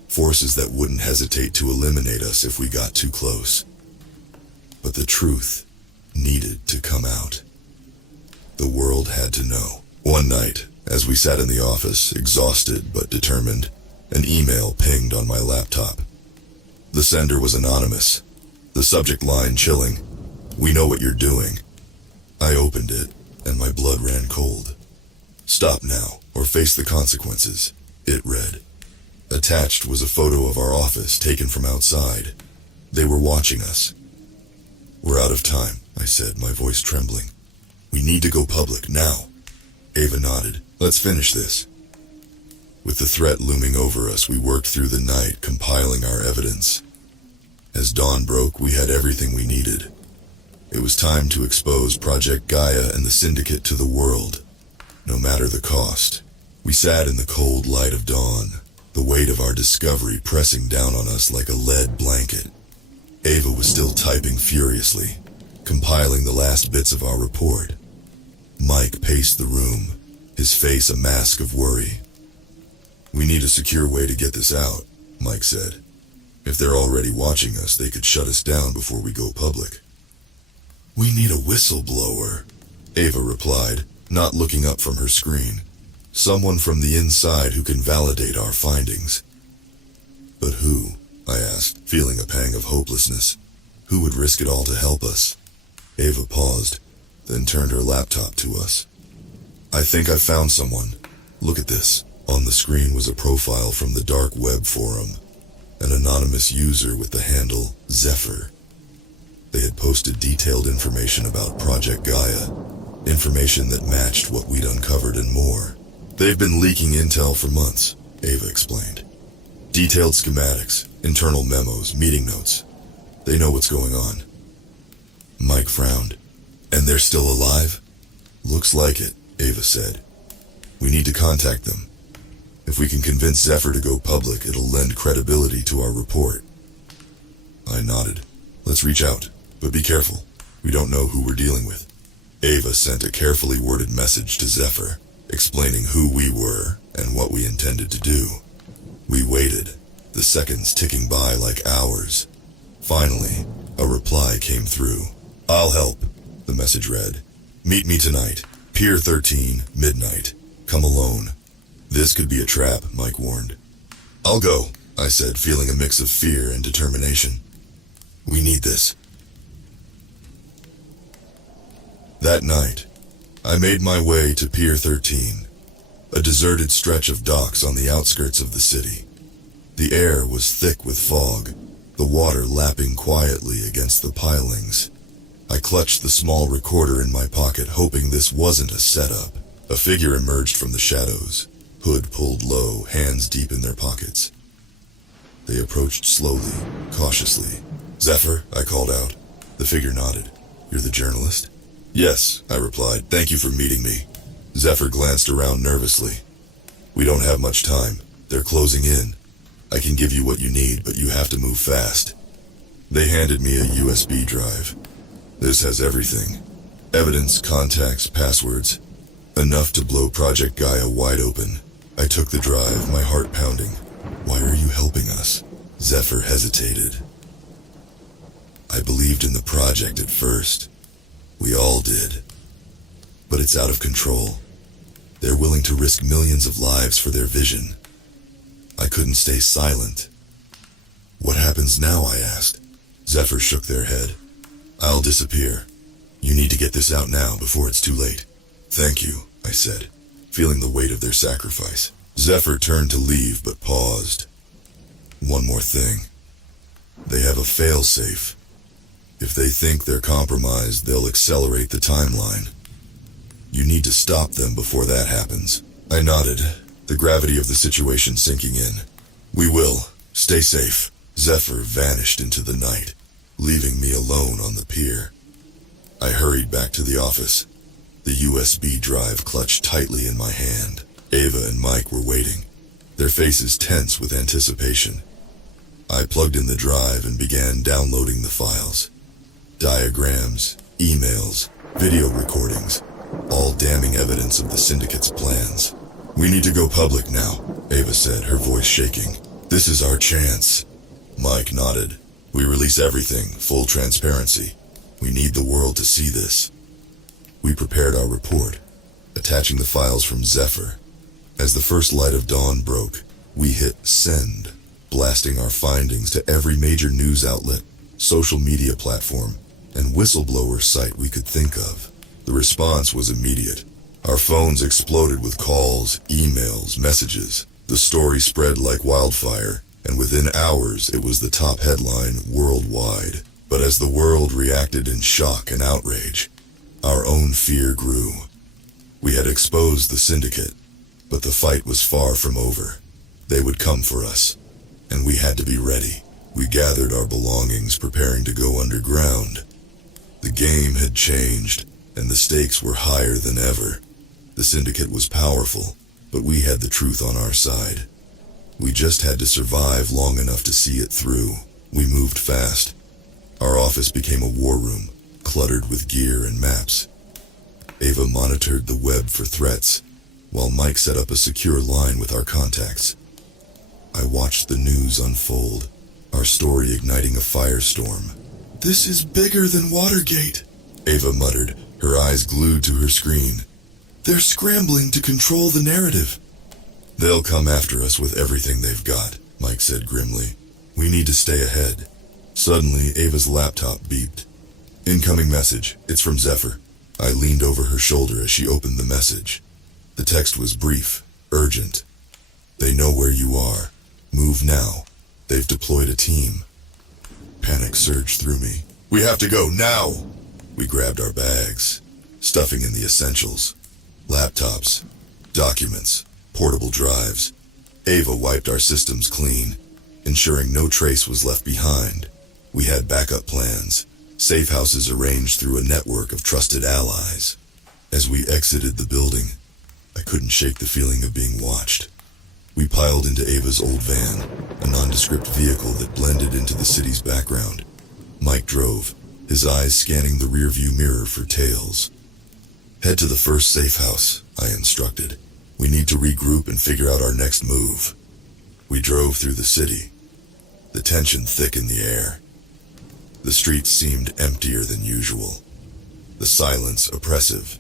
forces that wouldn't hesitate to eliminate us if we got too close. But the truth needed to come out. The world had to know. One night, as we sat in the office, exhausted but determined, an email pinged on my laptop. The sender was anonymous, the subject line chilling. "We know what you're doing." I opened it, and my blood ran cold. "Stop now, or face the consequences," it read. Attached was a photo of our office taken from outside. They were watching us. "We're out of time," I said, my voice trembling. "We need to go public now." Ava nodded. "Let's finish this." With the threat looming over us, we worked through the night, compiling our evidence. As dawn broke, we had everything we needed. It was time to expose Project Gaia and the Syndicate to the world, no matter the cost. We sat in the cold light of dawn, the weight of our discovery pressing down on us like a lead blanket. Ava was still typing furiously, compiling the last bits of our report. Mike paced the room, his face a mask of worry. "We need a secure way to get this out," Mike said. "If they're already watching us, they could shut us down before we go public." "We need a whistleblower," Ava replied, not looking up from her screen. "Someone from the inside who can validate our findings." "But who?" I asked, feeling a pang of hopelessness. "Who would risk it all to help us?" Ava paused, then turned her laptop to us. "I think I found someone. Look at this." On the screen was a profile from the dark web forum, an anonymous user with the handle Zephyr. They had posted detailed information about Project Gaia, information that matched what we'd uncovered and more. "They've been leaking intel for months," Ava explained. "Detailed schematics, internal memos, meeting notes. They know what's going on." Mike frowned. "And they're still alive?" "Looks like it," Ava said. "We need to contact them. If we can convince Zephyr to go public, it'll lend credibility to our report." I nodded. "Let's reach out, but be careful. We don't know who we're dealing with." Ava sent a carefully worded message to Zephyr, explaining who we were and what we intended to do. We waited, the seconds ticking by like hours. Finally, a reply came through. "I'll help," the message read. "Meet me tonight, Pier 13, midnight. Come alone." "This could be a trap," Mike warned. "I'll go," I said, feeling a mix of fear and determination. "We need this." That night, I made my way to Pier 13, a deserted stretch of docks on the outskirts of the city. The air was thick with fog, the water lapping quietly against the pilings. I clutched the small recorder in my pocket, hoping this wasn't a setup. A figure emerged from the shadows, hood pulled low, hands deep in their pockets. They approached slowly, cautiously. "Zephyr," I called out. The figure nodded. "You're the journalist?" "Yes," I replied. "Thank you for meeting me." Zephyr glanced around nervously. "We don't have much time. They're closing in. I can give you what you need, but you have to move fast." They handed me a USB drive. "This has everything. Evidence, contacts, passwords. Enough to blow Project Gaia wide open." I took the drive, my heart pounding. "Why are you helping us?" Zephyr hesitated. "I believed in the project at first. We all did. But it's out of control. They're willing to risk millions of lives for their vision. I couldn't stay silent." "What happens now?" I asked. Zephyr shook their head. "I'll disappear. You need to get this out now before it's too late." "Thank you," I said, feeling the weight of their sacrifice. Zephyr turned to leave but paused. "One more thing. They have a fail-safe. If they think they're compromised, they'll accelerate the timeline. You need to stop them before that happens." I nodded. the gravity of the situation sinking in. "We will. Stay safe." Zephyr vanished into the night, leaving me alone on the pier. I hurried back to the office, the USB drive clutched tightly in my hand. Ava and Mike were waiting, their faces tense with anticipation. I plugged in the drive and began downloading the files. Diagrams, emails, video recordings, all damning evidence of the syndicate's plans. "We need to go public now," Ava said, her voice shaking. "This is our chance." Mike nodded. "We release everything, full transparency. We need the world to see this." We prepared our report, attaching the files from Zephyr. As the first light of dawn broke, we hit send, blasting our findings to every major news outlet, social media platform, and whistleblower site we could think of. The response was immediate. Our phones exploded with calls, emails, messages. The story spread like wildfire, and within hours it was the top headline worldwide. But as the world reacted in shock and outrage, our own fear grew. We had exposed the syndicate, but the fight was far from over. They would come for us, and we had to be ready. We gathered our belongings, preparing to go underground. The game had changed, and the stakes were higher than ever. The syndicate was powerful, but we had the truth on our side. We just had to survive long enough to see it through. We moved fast. Our office became a war room, cluttered with gear and maps. Ava monitored the web for threats, while Mike set up a secure line with our contacts. I watched the news unfold, our story igniting a firestorm. "This is bigger than Watergate," Ava muttered, her eyes glued to her screen. "They're scrambling to control the narrative." "They'll come after us with everything they've got," Mike said grimly. "We need to stay ahead." Suddenly, Ava's laptop beeped. "Incoming message. It's from Zephyr." I leaned over her shoulder as she opened the message. The text was brief, urgent. "They know where you are. Move now. They've deployed a team." Panic surged through me. "We have to go now!" We grabbed our bags, stuffing in the essentials. Laptops, documents, portable drives. Ava wiped our systems clean, ensuring no trace was left behind. We had backup plans, safe houses arranged through a network of trusted allies. As we exited the building, I couldn't shake the feeling of being watched. We piled into Ava's old van, a nondescript vehicle that blended into the city's background. Mike drove, his eyes scanning the rearview mirror for tails. "Head to the first safe house," I instructed. "We need to regroup and figure out our next move." We drove through the city, the tension thick in the air. The streets seemed emptier than usual, the silence oppressive.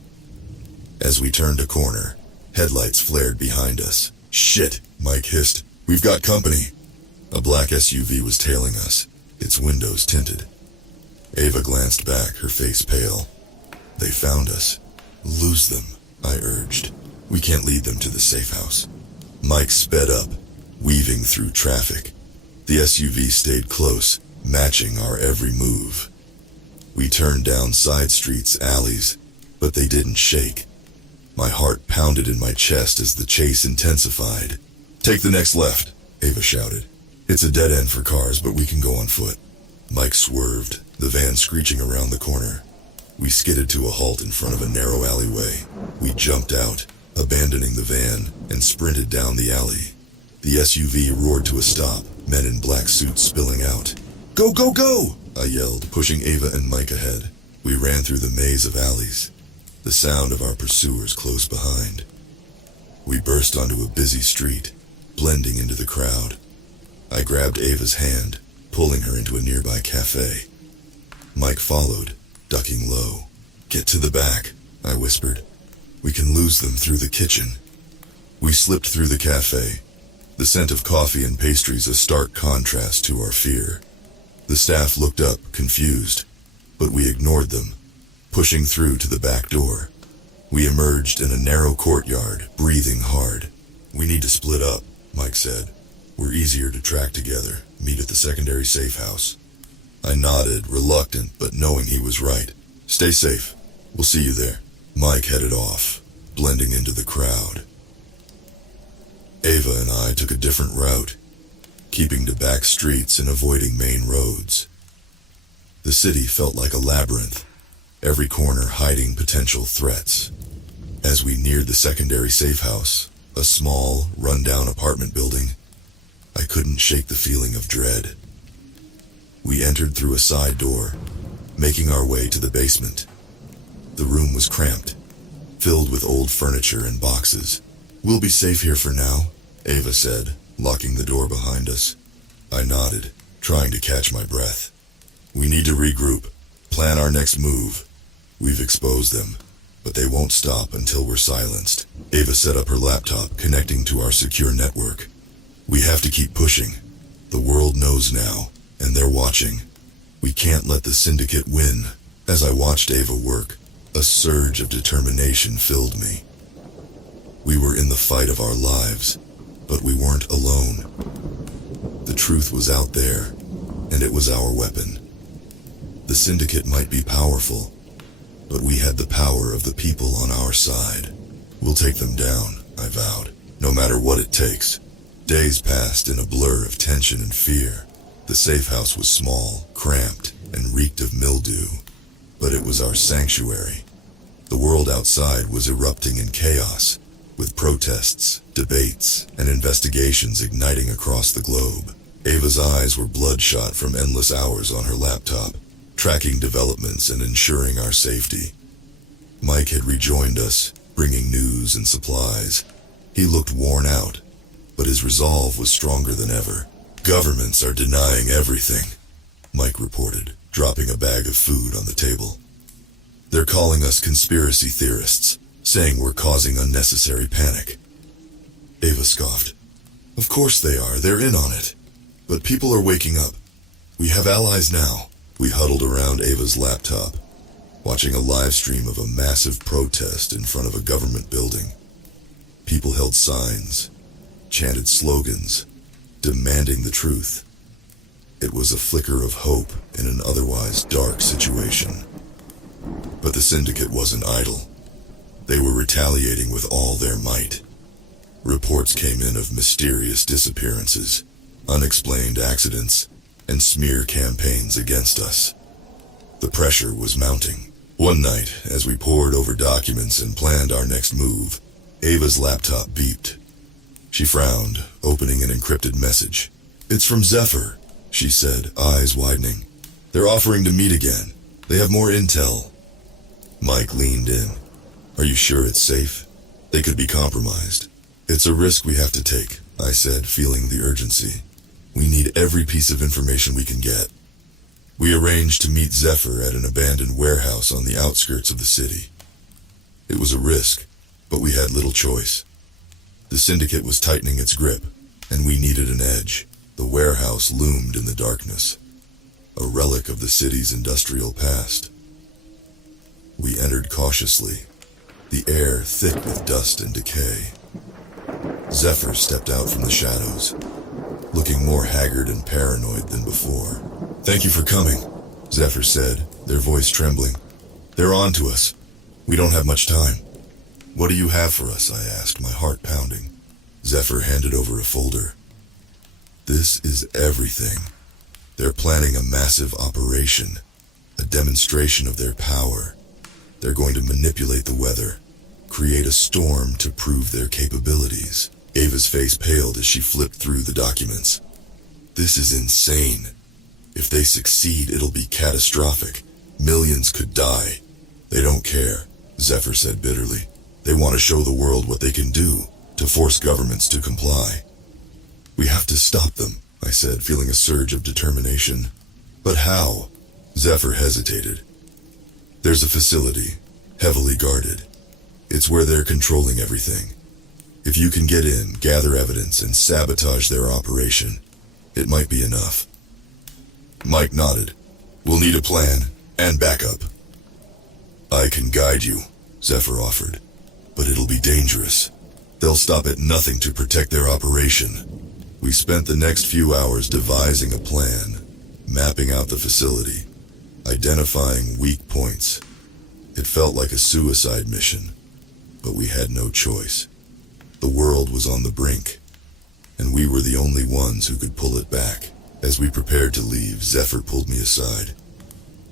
As we turned a corner, headlights flared behind us. "Shit," Mike hissed. "We've got company." A black SUV was tailing us, its windows tinted. Ava glanced back, her face pale. "They found us." "Lose them," I urged. "We can't lead them to the safe house." Mike sped up, weaving through traffic. The SUV stayed close, matching our every move. We turned down side streets, alleys, but they didn't shake. My heart pounded in my chest as the chase intensified. "Take the next left," Ava shouted. "It's a dead end for cars, but we can go on foot." Mike swerved, the van screeching around the corner. We skidded to a halt in front of a narrow alleyway. We jumped out, abandoning the van, and sprinted down the alley. The SUV roared to a stop, men in black suits spilling out. "Go, go, go!" I yelled, pushing Ava and Mike ahead. We ran through the maze of alleys, the sound of our pursuers close behind. We burst onto a busy street, blending into the crowd. I grabbed Ava's hand, pulling her into a nearby cafe. Mike followed, ducking low. "Get to the back," I whispered. "We can lose them through the kitchen." We slipped through the cafe, the scent of coffee and pastries a stark contrast to our fear. The staff looked up, confused, but we ignored them, pushing through to the back door. We emerged in a narrow courtyard, breathing hard. "We need to split up," Mike said. "We're easier to track together. Meet at the secondary safe house." I nodded, reluctant, but knowing he was right. "Stay safe. We'll see you there." Mike headed off, blending into the crowd. Ava and I took a different route, keeping to back streets and avoiding main roads. The city felt like a labyrinth, every corner hiding potential threats. As we neared the secondary safe house, a small, run-down apartment building, I couldn't shake the feeling of dread. We entered through a side door, making our way to the basement. The room was cramped, filled with old furniture and boxes. "We'll be safe here for now," Ava said, locking the door behind us. I nodded, trying to catch my breath. "We need to regroup, plan our next move. We've exposed them, but they won't stop until we're silenced." Ava set up her laptop, connecting to our secure network. "We have to keep pushing. The world knows now, and they're watching. We can't let the syndicate win." As I watched Ava work, a surge of determination filled me. We were in the fight of our lives, but we weren't alone. The truth was out there, and it was our weapon. The syndicate might be powerful, but we had the power of the people on our side. "We'll take them down," I vowed, "no matter what it takes." Days passed in a blur of tension and fear. The safe house was small, cramped, and reeked of mildew, but it was our sanctuary. The world outside was erupting in chaos, with protests, debates, and investigations igniting across the globe. Ava's eyes were bloodshot from endless hours on her laptop, tracking developments and ensuring our safety. Mike had rejoined us, bringing news and supplies. He looked worn out, but his resolve was stronger than ever. "Governments are denying everything," Mike reported, dropping a bag of food on the table. "They're calling us conspiracy theorists, saying we're causing unnecessary panic." Ava scoffed. "Of course they are, they're in on it. But people are waking up. We have allies now." We huddled around Ava's laptop, watching a live stream of a massive protest in front of a government building. People held signs, chanted slogans, demanding the truth. It was a flicker of hope in an otherwise dark situation. But the syndicate wasn't idle. They were retaliating with all their might. Reports came in of mysterious disappearances, unexplained accidents, and smear campaigns against us. The pressure was mounting. One night, as we pored over documents and planned our next move, Ava's laptop beeped. She frowned, opening an encrypted message. "It's from Zephyr," she said, eyes widening. "They're offering to meet again. They have more intel." Mike leaned in. "Are you sure it's safe? They could be compromised." "It's a risk we have to take," I said, feeling the urgency. "We need every piece of information we can get." We arranged to meet Zephyr at an abandoned warehouse on the outskirts of the city. It was a risk, but we had little choice. The syndicate was tightening its grip, and we needed an edge. The warehouse loomed in the darkness, a relic of the city's industrial past. We entered cautiously, the air thick with dust and decay. Zephyr stepped out from the shadows, looking more haggard and paranoid than before. "Thank you for coming," Zephyr said, their voice trembling. "They're on to us. We don't have much time." "What do you have for us?" I asked, my heart pounding. Zephyr handed over a folder. "This is everything. They're planning a massive operation, a demonstration of their power. They're going to manipulate the weather, create a storm to prove their capabilities." Ava's face paled as she flipped through the documents. "This is insane. If they succeed, it'll be catastrophic. Millions could die." "They don't care," Zephyr said bitterly. "They want to show the world what they can do, to force governments to comply." "We have to stop them," I said, feeling a surge of determination. "But how?" Zephyr hesitated. "There's a facility, heavily guarded. It's where they're controlling everything. If you can get in, gather evidence, and sabotage their operation, it might be enough." Mike nodded. "We'll need a plan, and backup." "I can guide you," Zephyr offered, "but it'll be dangerous. They'll stop at nothing to protect their operation." We spent the next few hours devising a plan, mapping out the facility, identifying weak points. It felt like a suicide mission, but we had no choice. The world was on the brink, and we were the only ones who could pull it back. As we prepared to leave, Zephyr pulled me aside.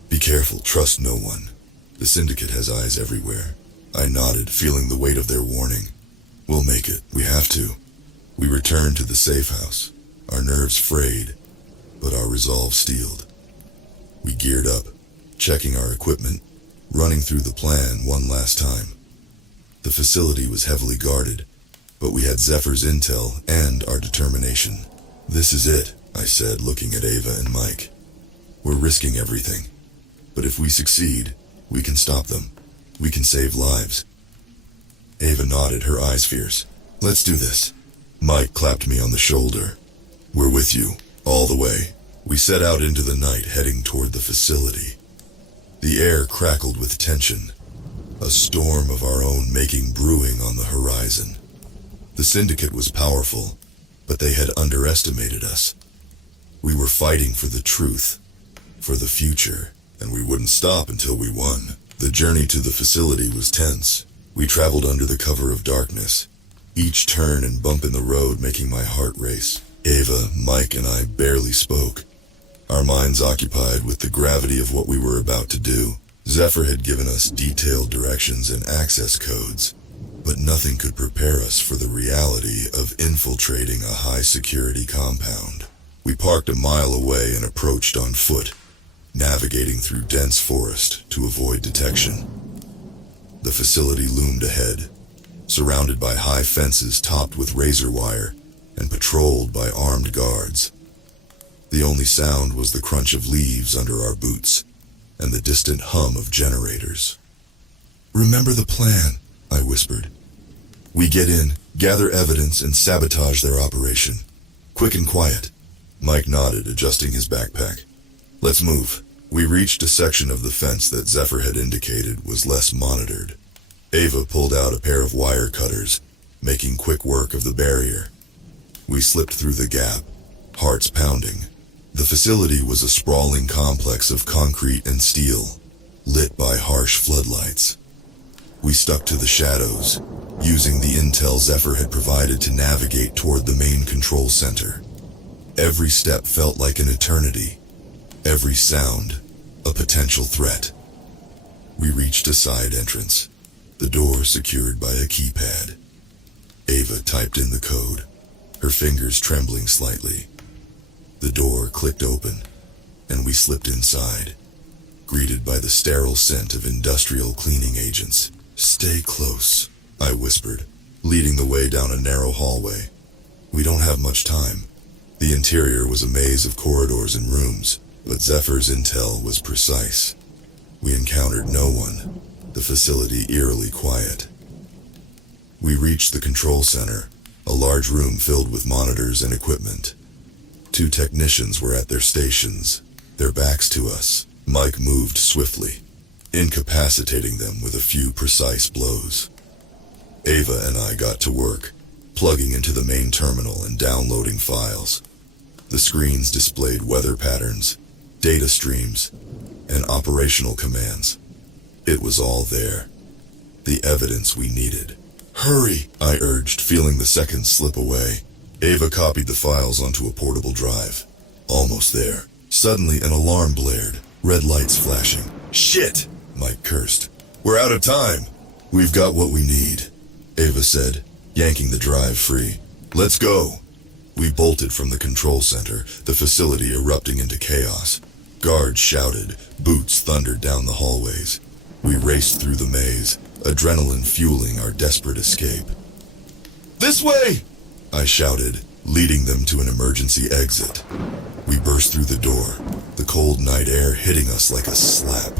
"Be careful, trust no one. The Syndicate has eyes everywhere." I nodded, feeling the weight of their warning. "We'll make it. We have to." We returned to the safe house, our nerves frayed, but our resolve steeled. We geared up, checking our equipment, running through the plan one last time. The facility was heavily guarded, but we had Zephyr's intel and our determination. "This is it," I said, looking at Ava and Mike. "We're risking everything, but if we succeed, we can stop them. We can save lives." Ava nodded, her eyes fierce. "Let's do this." Mike clapped me on the shoulder. "We're with you, all the way." We set out into the night, heading toward the facility. The air crackled with tension, a storm of our own making brewing on the horizon. The Syndicate was powerful, but they had underestimated us. We were fighting for the truth, for the future, and we wouldn't stop until we won. The journey to the facility was tense. We traveled under the cover of darkness, each turn and bump in the road making my heart race. Ava, Mike, and I barely spoke, our minds occupied with the gravity of what we were about to do. Zephyr had given us detailed directions and access codes, but nothing could prepare us for the reality of infiltrating a high-security compound. We parked a mile away and approached on foot, navigating through dense forest to avoid detection. The facility loomed ahead, surrounded by high fences topped with razor wire and patrolled by armed guards. The only sound was the crunch of leaves under our boots and the distant hum of generators. "Remember the plan," I whispered. "We get in, gather evidence, and sabotage their operation. Quick and quiet." Mike nodded, adjusting his backpack. "Let's move." We reached a section of the fence that Zephyr had indicated was less monitored. Ava pulled out a pair of wire cutters, making quick work of the barrier. We slipped through the gap, hearts pounding. The facility was a sprawling complex of concrete and steel, lit by harsh floodlights. We stuck to the shadows, using the intel Zephyr had provided to navigate toward the main control center. Every step felt like an eternity, every sound a potential threat. We reached a side entrance, the door secured by a keypad. Ava typed in the code, her fingers trembling slightly. The door clicked open, and we slipped inside, greeted by the sterile scent of industrial cleaning agents. "Stay close," I whispered, leading the way down a narrow hallway. "We don't have much time." The interior was a maze of corridors and rooms, but Zephyr's intel was precise. We encountered no one, the facility eerily quiet. We reached the control center, a large room filled with monitors and equipment. 2 technicians were at their stations, their backs to us. Mike moved swiftly, incapacitating them with a few precise blows. Ava and I got to work, plugging into the main terminal and downloading files. The screens displayed weather patterns, data streams, and operational commands. It was all there, the evidence we needed. "Hurry," I urged, feeling the seconds slip away. Ava copied the files onto a portable drive. Almost there. Suddenly an alarm blared, red lights flashing. "Shit!" Mike cursed. "We're out of time." "We've got what we need," Ava said, yanking the drive free. "Let's go." We bolted from the control center, the facility erupting into chaos. Guards shouted, boots thundered down the hallways. We raced through the maze, adrenaline fueling our desperate escape. "This way!" I shouted, leading them to an emergency exit. We burst through the door, the cold night air hitting us like a slap.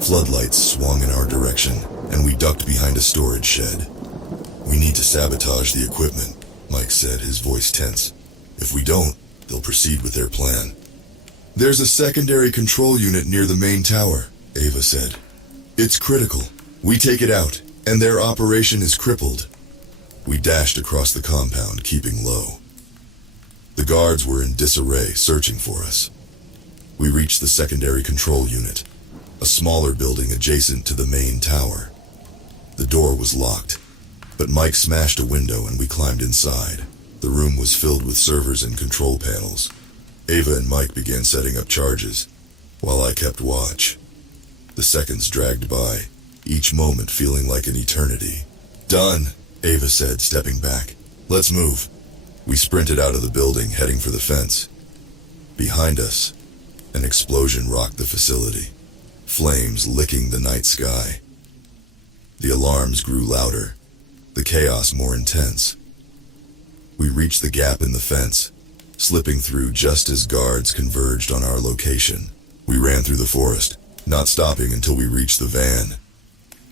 Floodlights swung in our direction, and we ducked behind a storage shed. "We need to sabotage the equipment," Mike said, his voice tense. "If we don't, they'll proceed with their plan." "There's a secondary control unit near the main tower," Ava said. "It's critical. We take it out, and their operation is crippled." We dashed across the compound, keeping low. The guards were in disarray, searching for us. We reached the secondary control unit, a smaller building adjacent to the main tower. The door was locked, but Mike smashed a window and we climbed inside. The room was filled with servers and control panels. Ava and Mike began setting up charges, while I kept watch. The seconds dragged by, each moment feeling like an eternity. "Done," Ava said, stepping back. "Let's move." We sprinted out of the building, heading for the fence. Behind us, an explosion rocked the facility, flames licking the night sky. The alarms grew louder, the chaos more intense. We reached the gap in the fence, slipping through just as guards converged on our location. We ran through the forest, not stopping until we reached the van.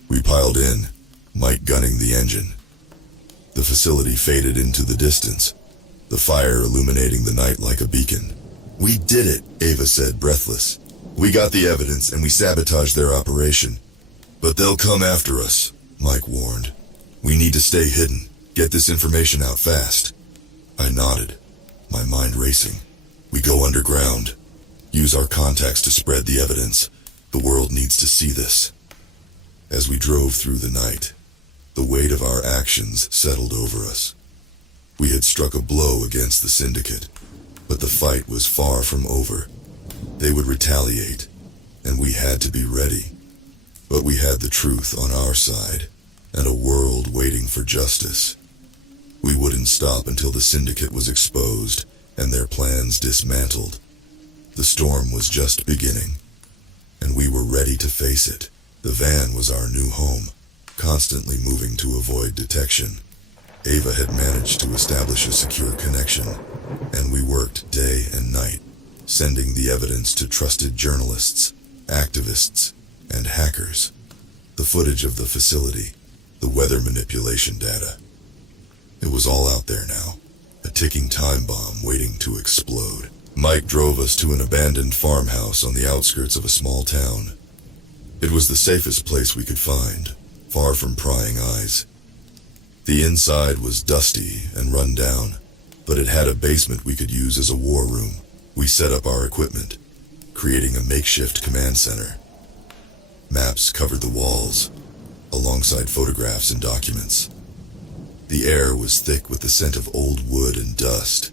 We piled in, Mike gunning the engine. The facility faded into the distance, the fire illuminating the night like a beacon. "We did it," Ava said, breathless. "We got the evidence and we sabotaged their operation. But they'll come after us," Mike warned. "We need to stay hidden, get this information out fast." I nodded, my mind racing. "We go underground. Use our contacts to spread the evidence. The world needs to see this." As we drove through the night, the weight of our actions settled over us. We had struck a blow against the syndicate, but the fight was far from over. They would retaliate, and we had to be ready. But we had the truth on our side, and a world waiting for justice. We wouldn't stop until the syndicate was exposed and their plans dismantled. The storm was just beginning, and we were ready to face it. The van was our new home, constantly moving to avoid detection. Ava had managed to establish a secure connection, and we worked day and night, sending the evidence to trusted journalists, activists, and hackers. The footage of the facility, the weather manipulation data. It was all out there now, a ticking time bomb waiting to explode. Mike drove us to an abandoned farmhouse on the outskirts of a small town. It was the safest place we could find, far from prying eyes. The inside was dusty and run down, but it had a basement we could use as a war room. We set up our equipment, creating a makeshift command center. Maps covered the walls, alongside photographs and documents. The air was thick with the scent of old wood and dust,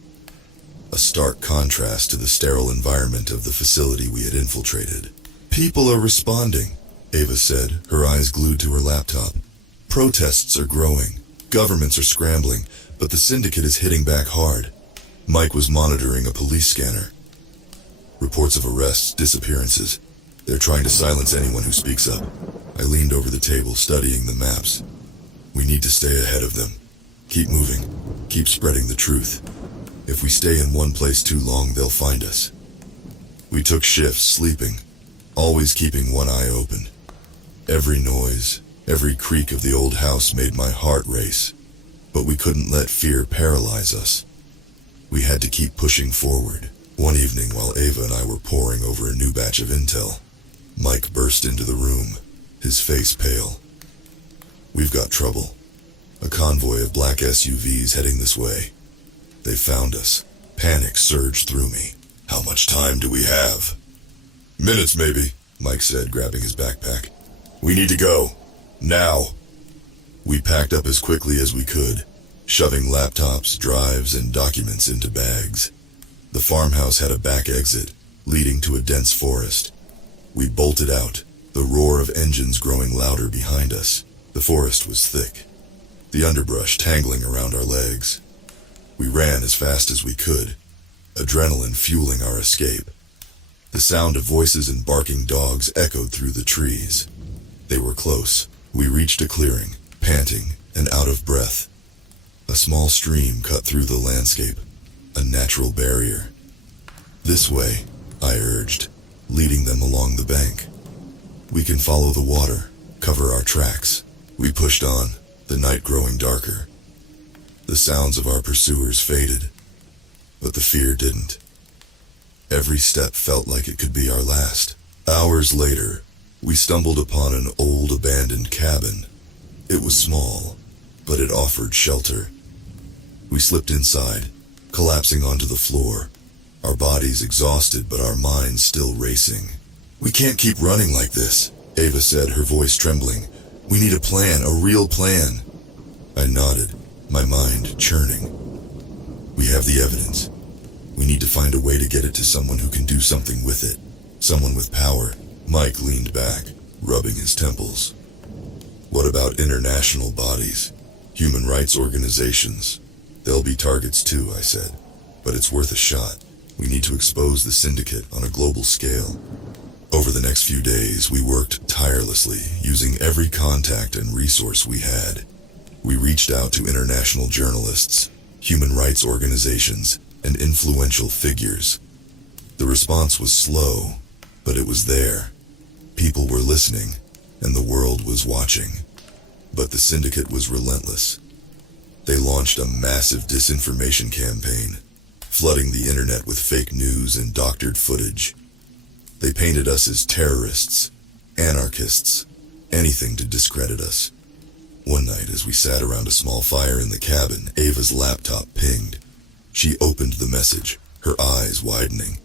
a stark contrast to the sterile environment of the facility we had infiltrated. "People are responding," Ava said, her eyes glued to her laptop. "Protests are growing, governments are scrambling, but the syndicate is hitting back hard." Mike was monitoring a police scanner. "Reports of arrests, disappearances. They're trying to silence anyone who speaks up." I leaned over the table, studying the maps. "We need to stay ahead of them. Keep moving. Keep spreading the truth. If we stay in one place too long, they'll find us." We took shifts, sleeping, always keeping one eye open. Every noise, every creak of the old house made my heart race. But we couldn't let fear paralyze us. We had to keep pushing forward. One evening, while Ava and I were poring over a new batch of intel, Mike burst into the room, his face pale. "We've got trouble. A convoy of black SUVs heading this way. They found us." Panic surged through me. "How much time do we have?" "Minutes, maybe," Mike said, grabbing his backpack. "We need to go. Now." We packed up as quickly as we could, shoving laptops, drives, and documents into bags. The farmhouse had a back exit, leading to a dense forest. We bolted out, the roar of engines growing louder behind us. The forest was thick, the underbrush tangling around our legs. We ran as fast as we could, adrenaline fueling our escape. The sound of voices and barking dogs echoed through the trees. They were close. We reached a clearing, panting and out of breath. A small stream cut through the landscape, a natural barrier. "This way," I urged, leading them along the bank. "We can follow the water, cover our tracks." We pushed on, the night growing darker. The sounds of our pursuers faded, but the fear didn't. Every step felt like it could be our last. Hours later, we stumbled upon an old abandoned cabin. It was small, but it offered shelter. We slipped inside, collapsing onto the floor, our bodies exhausted but our minds still racing. "We can't keep running like this," Ava said, her voice trembling. "We need a plan, a real plan." I nodded, my mind churning. We have the evidence. We need to find a way to get it to someone who can do something with it. Someone with power. Mike leaned back, rubbing his temples. What about international bodies? Human rights organizations? They'll be targets too, I said. But it's worth a shot. We need to expose the syndicate on a global scale. Over the next few days, we worked tirelessly, using every contact and resource we had. We reached out to international journalists, human rights organizations, and influential figures. The response was slow, but it was there. People were listening, and the world was watching. But the syndicate was relentless. They launched a massive disinformation campaign, flooding the internet with fake news and doctored footage. They painted us as terrorists, anarchists, anything to discredit us. One night, as we sat around a small fire in the cabin, Ava's laptop pinged. She opened the message, her eyes widening.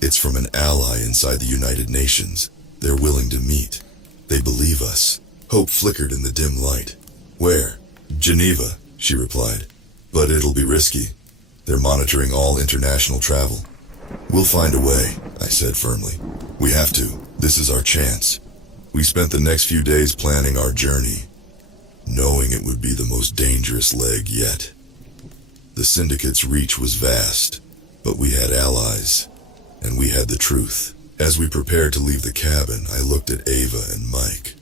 It's from an ally inside the United Nations. They're willing to meet. They believe us. Hope flickered in the dim light. Where? Geneva, she replied. But it'll be risky. They're monitoring all international travel. We'll find a way, I said firmly. We have to. This is our chance. We spent the next few days planning our journey, knowing it would be the most dangerous leg yet. The syndicate's reach was vast, but we had allies, and we had the truth. As we prepared to leave the cabin, I looked at Ava and Mike.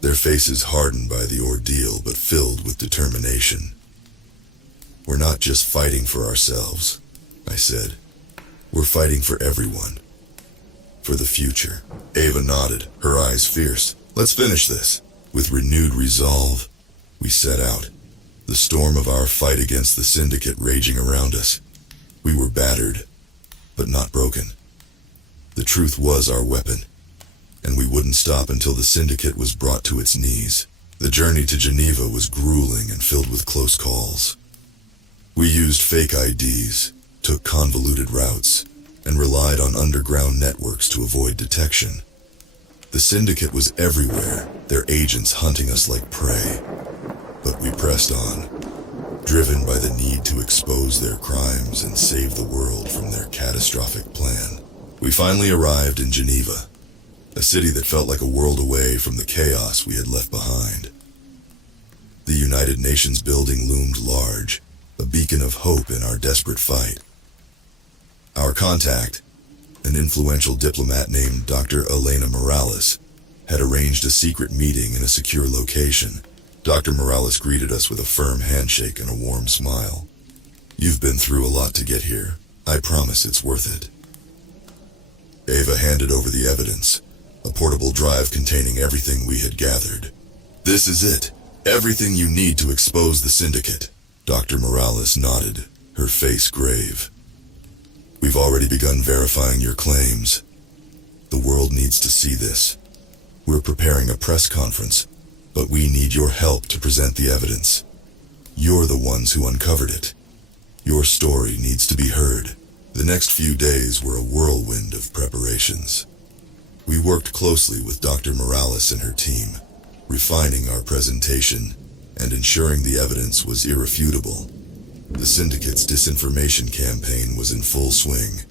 Their faces hardened by the ordeal, but filled with determination. We're not just fighting for ourselves, I said. We're fighting for everyone. For the future. Ava nodded, her eyes fierce. Let's finish this. With renewed resolve, we set out. The storm of our fight against the syndicate raging around us. We were battered, but not broken. The truth was our weapon, and we wouldn't stop until the syndicate was brought to its knees. The journey to Geneva was grueling and filled with close calls. We used fake IDs, took convoluted routes, and relied on underground networks to avoid detection. The syndicate was everywhere, their agents hunting us like prey. But we pressed on, driven by the need to expose their crimes and save the world from their catastrophic plan. We finally arrived in Geneva, a city that felt like a world away from the chaos we had left behind. The United Nations building loomed large, a beacon of hope in our desperate fight. Our contact, an influential diplomat named Dr. Elena Morales, had arranged a secret meeting in a secure location. Dr. Morales greeted us with a firm handshake and a warm smile. You've been through a lot to get here. I promise it's worth it. Ava handed over the evidence, a portable drive containing everything we had gathered. This is it. Everything you need to expose the syndicate. Dr. Morales nodded, her face grave. We've already begun verifying your claims. The world needs to see this. We're preparing a press conference, but we need your help to present the evidence. You're the ones who uncovered it. Your story needs to be heard. The next few days were a whirlwind of preparations. We worked closely with Dr. Morales and her team, refining our presentation and ensuring the evidence was irrefutable. The syndicate's disinformation campaign was in full swing,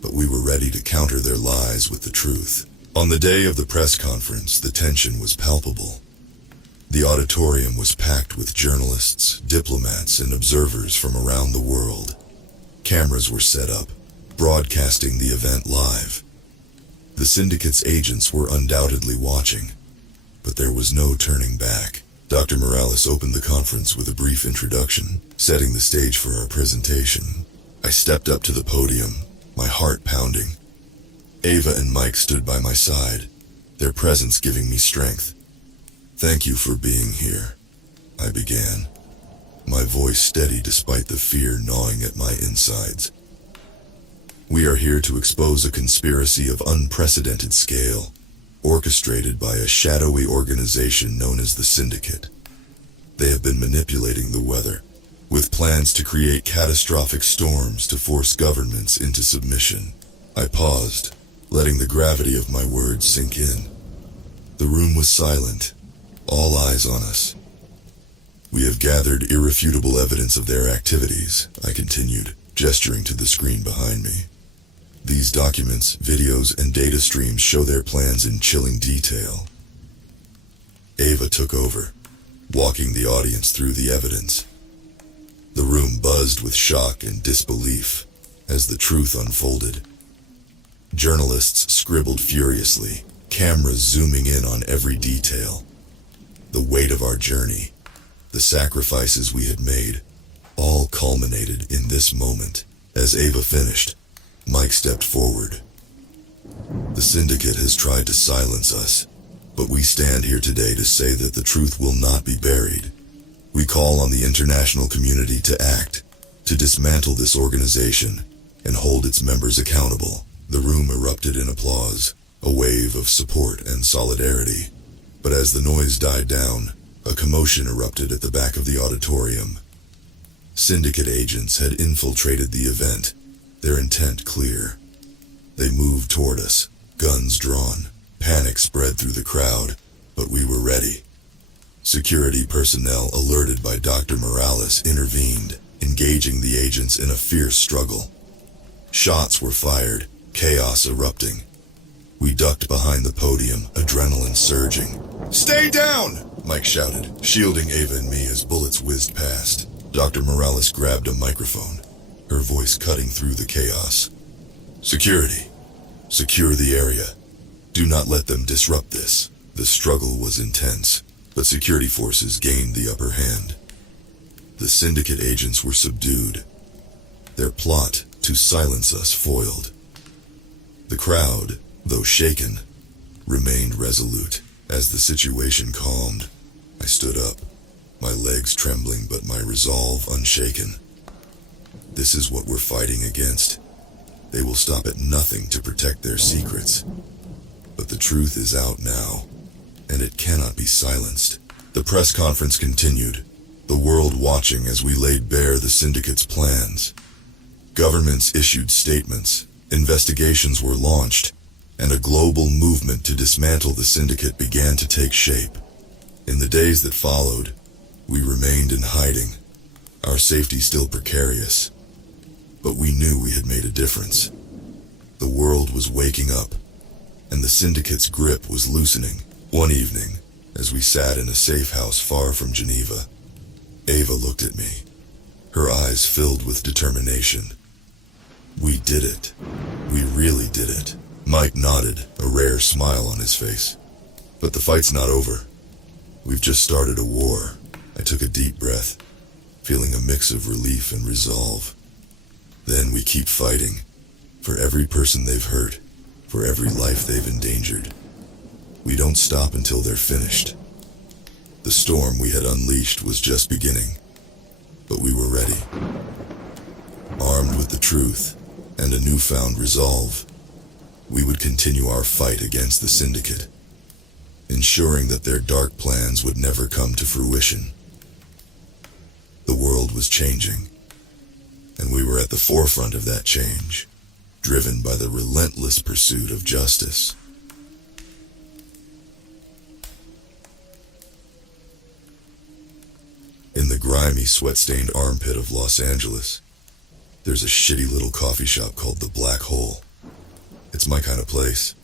but we were ready to counter their lies with the truth. On the day of the press conference, the tension was palpable. The auditorium was packed with journalists, diplomats, and observers from around the world. Cameras were set up, broadcasting the event live. The syndicate's agents were undoubtedly watching, but there was no turning back. Dr. Morales opened the conference with a brief introduction, setting the stage for our presentation. I stepped up to the podium, my heart pounding. Ava and Mike stood by my side, their presence giving me strength. Thank you for being here, I began, my voice steady despite the fear gnawing at my insides. We are here to expose a conspiracy of unprecedented scale, orchestrated by a shadowy organization known as the Syndicate. They have been manipulating the weather, with plans to create catastrophic storms to force governments into submission. I paused, letting the gravity of my words sink in. The room was silent, all eyes on us. We have gathered irrefutable evidence of their activities, I continued, gesturing to the screen behind me. These documents, videos, and data streams show their plans in chilling detail. Ava took over, walking the audience through the evidence. The room buzzed with shock and disbelief as the truth unfolded. Journalists scribbled furiously, cameras zooming in on every detail. The weight of our journey, the sacrifices we had made, all culminated in this moment. As Ava finished, Mike stepped forward. The syndicate has tried to silence us, but we stand here today to say that the truth will not be buried. We call on the international community to act, to dismantle this organization, and hold its members accountable. The room erupted in applause, a wave of support and solidarity. But as the noise died down, a commotion erupted at the back of the auditorium. Syndicate agents had infiltrated the event, their intent clear. They moved toward us, guns drawn. Panic spread through the crowd, but we were ready. Security personnel alerted by Dr. Morales intervened, engaging the agents in a fierce struggle. Shots were fired, chaos erupting. We ducked behind the podium, adrenaline surging. "Stay down!" Mike shouted, shielding Ava and me as bullets whizzed past. Dr. Morales grabbed a microphone, her voice cutting through the chaos. "Security, secure the area. Do not let them disrupt this." The struggle was intense, but security forces gained the upper hand. The syndicate agents were subdued, their plot to silence us foiled. The crowd, though shaken, remained resolute. As the situation calmed, I stood up, my legs trembling but my resolve unshaken. This is what we're fighting against. They will stop at nothing to protect their secrets. But the truth is out now, and it cannot be silenced. The press conference continued, the world watching as we laid bare the syndicate's plans. Governments issued statements, investigations were launched, and a global movement to dismantle the syndicate began to take shape. In the days that followed, we remained in hiding, our safety still precarious. But we knew we had made a difference. The world was waking up, and the syndicate's grip was loosening. One evening, as we sat in a safe house far from Geneva, Ava looked at me, her eyes filled with determination. "We did it. We really did it." Mike nodded, a rare smile on his face. "But the fight's not over. We've just started a war." I took a deep breath, feeling a mix of relief and resolve. "Then we keep fighting, for every person they've hurt, for every life they've endangered. We don't stop until they're finished." The storm we had unleashed was just beginning, but we were ready. Armed with the truth and a newfound resolve, we would continue our fight against the syndicate, ensuring that their dark plans would never come to fruition. The world was changing, and we were at the forefront of that change, driven by the relentless pursuit of justice. In the grimy, sweat-stained armpit of Los Angeles, there's a shitty little coffee shop called the Black Hole. It's my kind of place.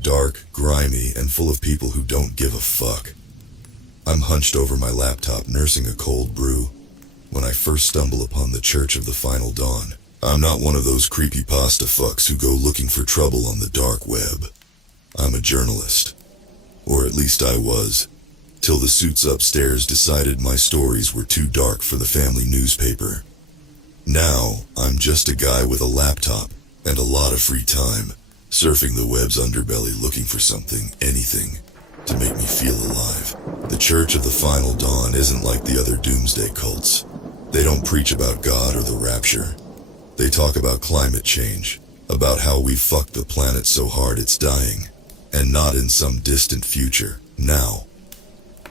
Dark, grimy, and full of people who don't give a fuck. I'm hunched over my laptop nursing a cold brew when I first stumble upon the Church of the Final Dawn. I'm not one of those creepypasta fucks who go looking for trouble on the dark web. I'm a journalist. Or at least I was, till the suits upstairs decided my stories were too dark for the family newspaper. Now, I'm just a guy with a laptop and a lot of free time, surfing the web's underbelly looking for something, anything, to make me feel alive. The Church of the Final Dawn isn't like the other doomsday cults. They don't preach about God or the rapture. They talk about climate change, about how we fucked the planet so hard it's dying, and not in some distant future, now.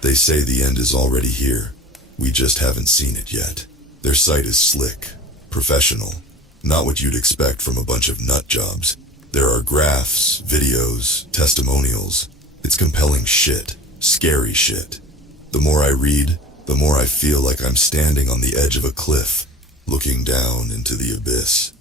They say the end is already here, we just haven't seen it yet. Their site is slick, professional, not what you'd expect from a bunch of nut jobs. There are graphs, videos, testimonials. It's compelling shit, scary shit. The more I read, the more I feel like I'm standing on the edge of a cliff, looking down into the abyss.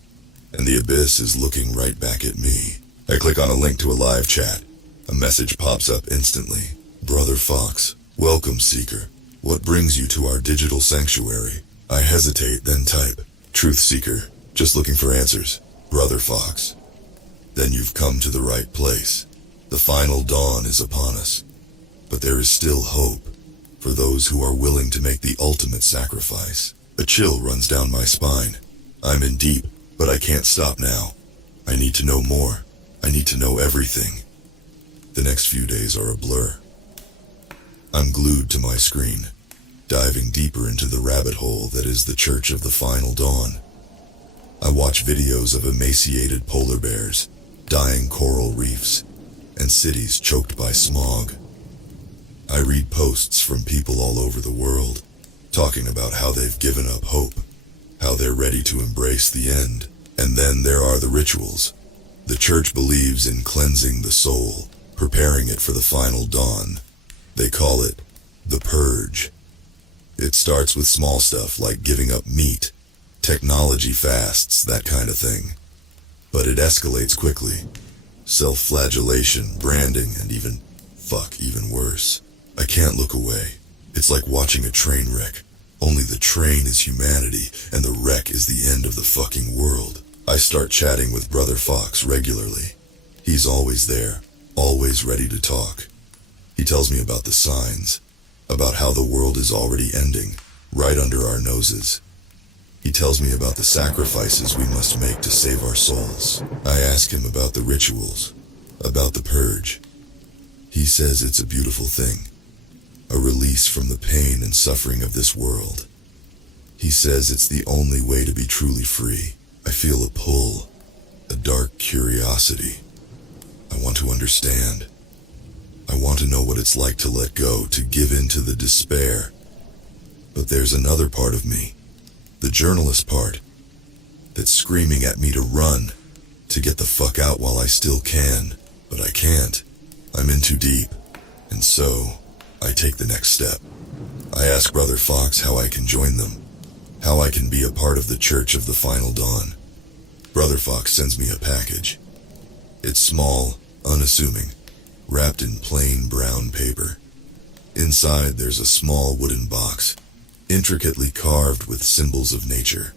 And the abyss is looking right back at me. I click on a link to a live chat. A message pops up instantly. Brother Fox, welcome Seeker. What brings you to our digital sanctuary? I hesitate, then type, Truth Seeker, just looking for answers. Brother Fox. Then you've come to the right place. The final dawn is upon us. But there is still hope for those who are willing to make the ultimate sacrifice. A chill runs down my spine. I'm in deep, but I can't stop now. I need to know more. I need to know everything. The next few days are a blur. I'm glued to my screen, diving deeper into the rabbit hole that is the Church of the Final Dawn. I watch videos of emaciated polar bears, dying coral reefs, and cities choked by smog. I read posts from people all over the world, talking about how they've given up hope, how they're ready to embrace the end. And then there are the rituals. The church believes in cleansing the soul, preparing it for the final dawn. They call it the purge. It starts with small stuff like giving up meat, technology fasts, that kind of thing. But it escalates quickly. Self-flagellation, branding, and even worse. I can't look away. It's like watching a train wreck. Only the train is humanity, and the wreck is the end of the fucking world. I start chatting with Brother Fox regularly. He's always there, always ready to talk. He tells me about the signs, about how the world is already ending, right under our noses. He tells me about the sacrifices we must make to save our souls. I ask him about the rituals, about the purge. He says it's a beautiful thing, a release from the pain and suffering of this world. He says it's the only way to be truly free. I feel a pull, a dark curiosity. I want to understand. I want to know what it's like to let go, to give in to the despair. But there's another part of me, the journalist part, that's screaming at me to run, to get the fuck out while I still can. But I can't. I'm in too deep. And so, I take the next step. I ask Brother Fox how I can join them, how I can be a part of the Church of the Final Dawn. Brother Fox sends me a package. It's small, unassuming, wrapped in plain brown paper. Inside there's a small wooden box, intricately carved with symbols of nature.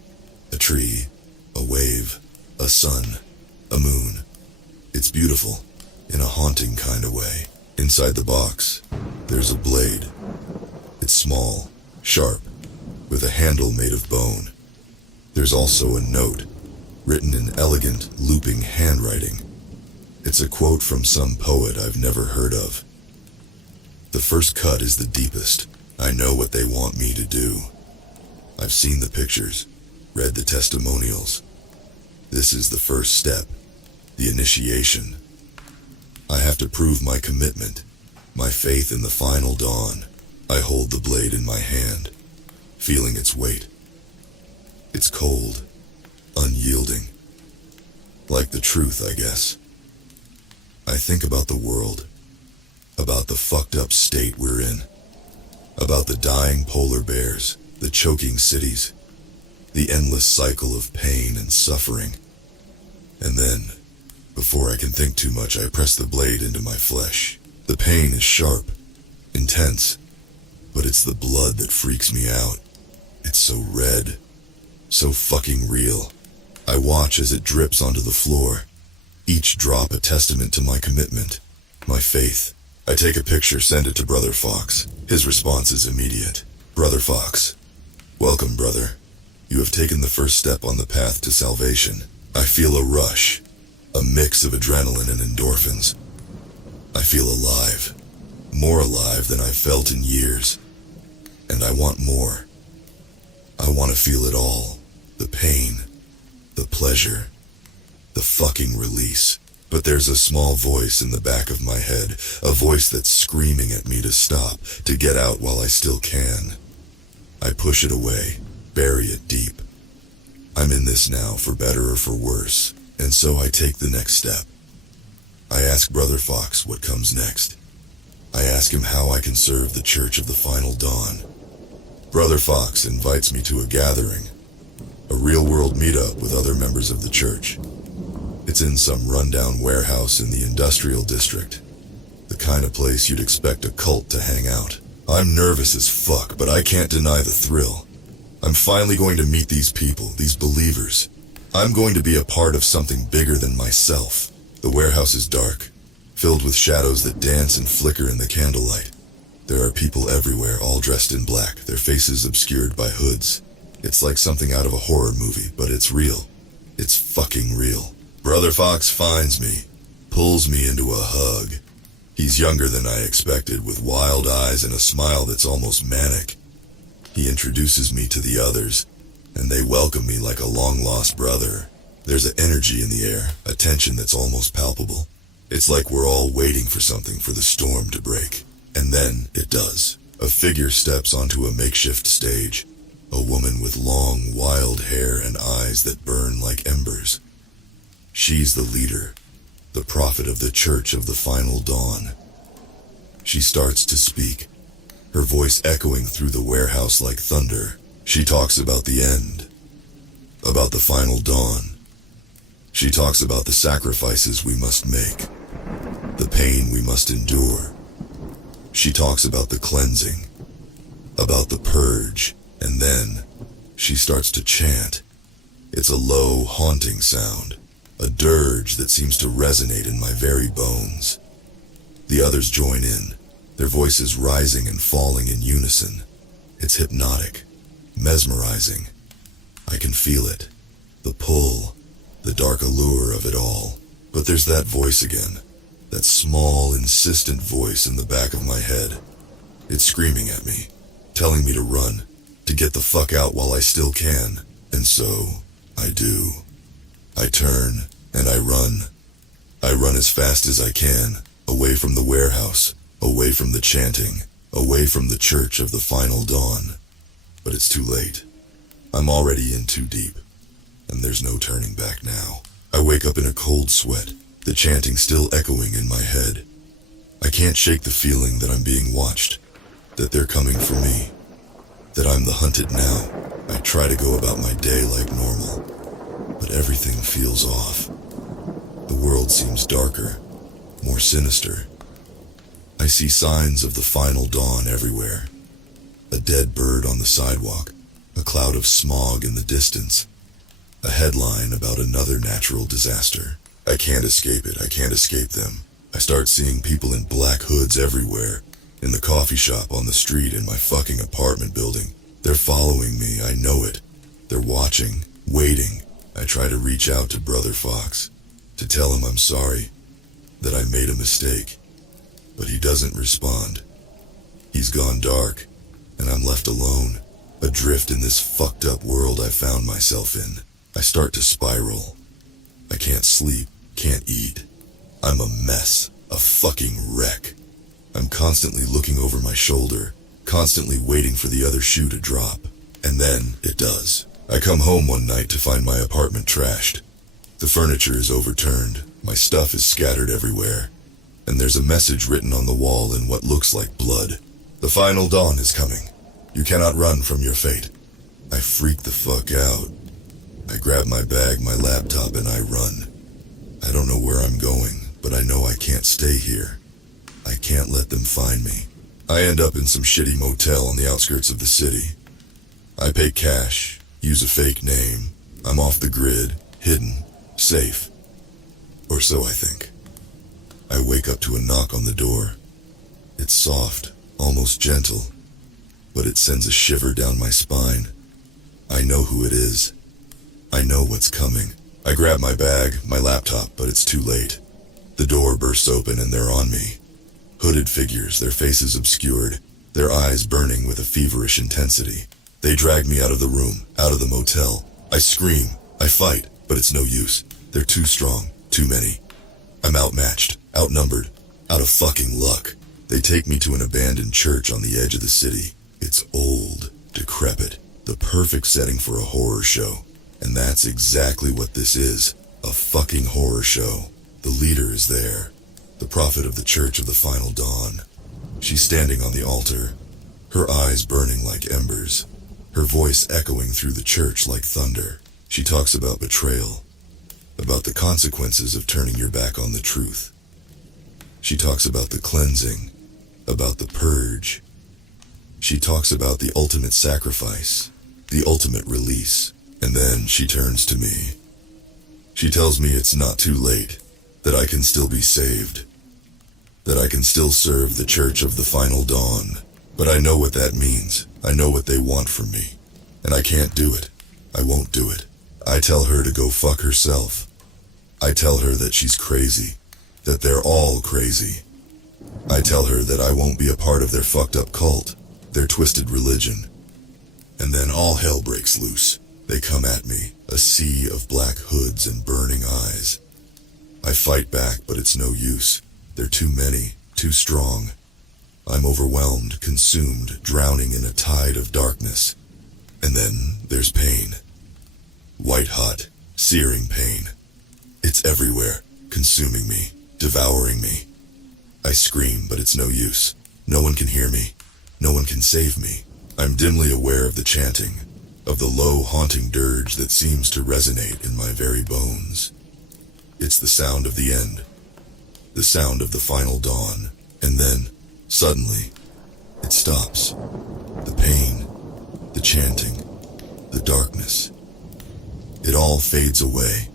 A tree, a wave, a sun, a moon. It's beautiful, in a haunting kind of way. Inside the box, there's a blade. It's small, sharp, with a handle made of bone. There's also a note, written in elegant, looping handwriting. It's a quote from some poet I've never heard of. The first cut is the deepest. I know what they want me to do. I've seen the pictures, read the testimonials. This is the first step, the initiation. I have to prove my commitment, my faith in the final dawn. I hold the blade in my hand, feeling its weight. It's cold, unyielding. Like the truth, I guess. I think about the world, about the fucked up state we're in, about the dying polar bears, the choking cities, the endless cycle of pain and suffering. And then, before I can think too much, I press the blade into my flesh. The pain is sharp, intense, but it's the blood that freaks me out. It's so red, so fucking real. I watch as it drips onto the floor, each drop a testament to my commitment, my faith. I take a picture, send it to Brother Fox. His response is immediate. Brother Fox, welcome, brother. You have taken the first step on the path to salvation. I feel a rush, a mix of adrenaline and endorphins. I feel alive, more alive than I've felt in years. And I want more. I want to feel it all. The pain, the pleasure, the fucking release. But there's a small voice in the back of my head, a voice that's screaming at me to stop, to get out while I still can. I push it away, bury it deep. I'm in this now, for better or for worse, and so I take the next step. I ask Brother Fox what comes next. I ask him how I can serve the Church of the Final Dawn. Brother Fox invites me to a gathering, a real-world meetup with other members of the church. It's in some rundown warehouse in the industrial district, the kind of place you'd expect a cult to hang out. I'm nervous as fuck, but I can't deny the thrill. I'm finally going to meet these people, these believers. I'm going to be a part of something bigger than myself. The warehouse is dark, filled with shadows that dance and flicker in the candlelight. There are people everywhere, all dressed in black, their faces obscured by hoods. It's like something out of a horror movie, but it's real. It's fucking real. Brother Fox finds me, pulls me into a hug. He's younger than I expected, with wild eyes and a smile that's almost manic. He introduces me to the others, and they welcome me like a long-lost brother. There's an energy in the air, a tension that's almost palpable. It's like we're all waiting for something, for the storm to break. And then it does. A figure steps onto a makeshift stage. A woman with long, wild hair and eyes that burn like embers. She's the leader, the prophet of the Church of the Final Dawn. She starts to speak, her voice echoing through the warehouse like thunder. She talks about the end, about the final dawn. She talks about the sacrifices we must make, the pain we must endure. She talks about the cleansing, about the purge, and then she starts to chant. It's a low, haunting sound, a dirge that seems to resonate in my very bones. The others join in, their voices rising and falling in unison. It's hypnotic, mesmerizing. I can feel it, the pull, the dark allure of it all. But there's that voice again, that small, insistent voice in the back of my head. It's screaming at me, telling me to run, to get the fuck out while I still can. And so, I do. I turn, and I run. I run as fast as I can, away from the warehouse, away from the chanting, away from the Church of the Final Dawn. But it's too late. I'm already in too deep, and there's no turning back now. I wake up in a cold sweat, the chanting still echoing in my head. I can't shake the feeling that I'm being watched, that they're coming for me, that I'm the hunted now. I try to go about my day like normal, but everything feels off. The world seems darker, more sinister. I see signs of the final dawn everywhere. A dead bird on the sidewalk, a cloud of smog in the distance, a headline about another natural disaster. I can't escape it, I can't escape them. I start seeing people in black hoods everywhere, in the coffee shop, on the street, in my fucking apartment building. They're following me, I know it. They're watching, waiting. I try to reach out to Brother Fox, to tell him I'm sorry, that I made a mistake. But he doesn't respond. He's gone dark, and I'm left alone, adrift in this fucked up world I found myself in. I start to spiral. I can't sleep, can't eat. I'm a mess, a fucking wreck. I'm constantly looking over my shoulder, constantly waiting for the other shoe to drop. And then it does. I come home one night to find my apartment trashed. The furniture is overturned, my stuff is scattered everywhere, and there's a message written on the wall in what looks like blood. The final dawn is coming. You cannot run from your fate. I freak the fuck out. I grab my bag, my laptop, and I run. I don't know where I'm going, but I know I can't stay here. I can't let them find me. I end up in some shitty motel on the outskirts of the city. I pay cash, use a fake name. I'm off the grid, hidden, safe. Or so I think. I wake up to a knock on the door. It's soft, almost gentle, but it sends a shiver down my spine. I know who it is. I know what's coming. I grab my bag, my laptop, but it's too late. The door bursts open and they're on me. Hooded figures, their faces obscured, their eyes burning with a feverish intensity. They drag me out of the room, out of the motel. I scream, I fight, but it's no use. They're too strong, too many. I'm outmatched, outnumbered, out of fucking luck. They take me to an abandoned church on the edge of the city. It's old, decrepit, the perfect setting for a horror show. And that's exactly what this is, a fucking horror show. The leader is there, the prophet of the Church of the Final Dawn. She's standing on the altar, her eyes burning like embers, her voice echoing through the church like thunder. She talks about betrayal, about the consequences of turning your back on the truth. She talks about the cleansing, about the purge. She talks about the ultimate sacrifice, the ultimate release. And then she turns to me. She tells me it's not too late, that I can still be saved, that I can still serve the Church of the Final Dawn. But I know what that means. I know what they want from me. And I can't do it. I won't do it. I tell her to go fuck herself. I tell her that she's crazy, that they're all crazy. I tell her that I won't be a part of their fucked up cult, their twisted religion. And then all hell breaks loose. They come at me, a sea of black hoods and burning eyes. I fight back, but it's no use. They're too many, too strong. I'm overwhelmed, consumed, drowning in a tide of darkness. And then there's pain. White hot, searing pain. It's everywhere, consuming me, devouring me. I scream, but it's no use. No one can hear me. No one can save me. I'm dimly aware of the chanting, of the low, haunting dirge that seems to resonate in my very bones. It's the sound of the end, the sound of the final dawn. And then, suddenly, it stops. The pain, the chanting, the darkness. It all fades away,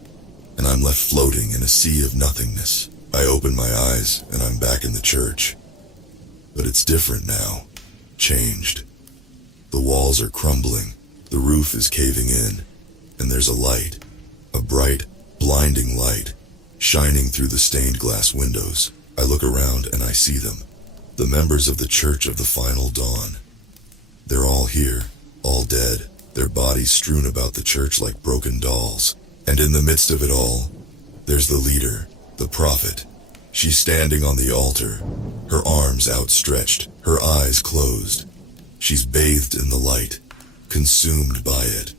and I'm left floating in a sea of nothingness. I open my eyes, and I'm back in the church. But it's different now, changed. The walls are crumbling, the roof is caving in, and there's a light, a bright, blinding light, shining through the stained glass windows. I look around and I see them, the members of the Church of the Final Dawn. They're all here, all dead, their bodies strewn about the church like broken dolls. And in the midst of it all, there's the leader, the prophet. She's standing on the altar, her arms outstretched, her eyes closed. She's bathed in the light, consumed by it,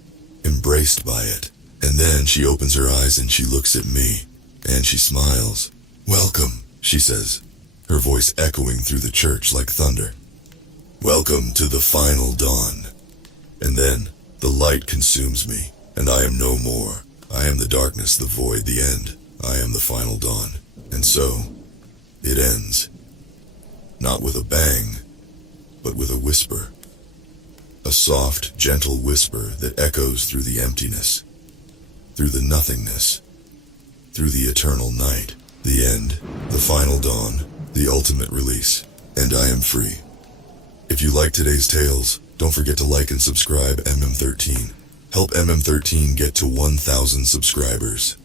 embraced by it. And then she opens her eyes and she looks at me, and she smiles. "Welcome," she says, her voice echoing through the church like thunder. "Welcome to the final dawn." And then the light consumes me, and I am no more. I am the darkness, the void, the end. I am the final dawn. And so, it ends. Not with a bang, but with a whisper. A soft, gentle whisper that echoes through the emptiness, through the nothingness, through the eternal night. The end, the final dawn, the ultimate release, and I am free. If you like today's tales, don't forget to like and subscribe MM13. Help MM13 get to 1,000 subscribers.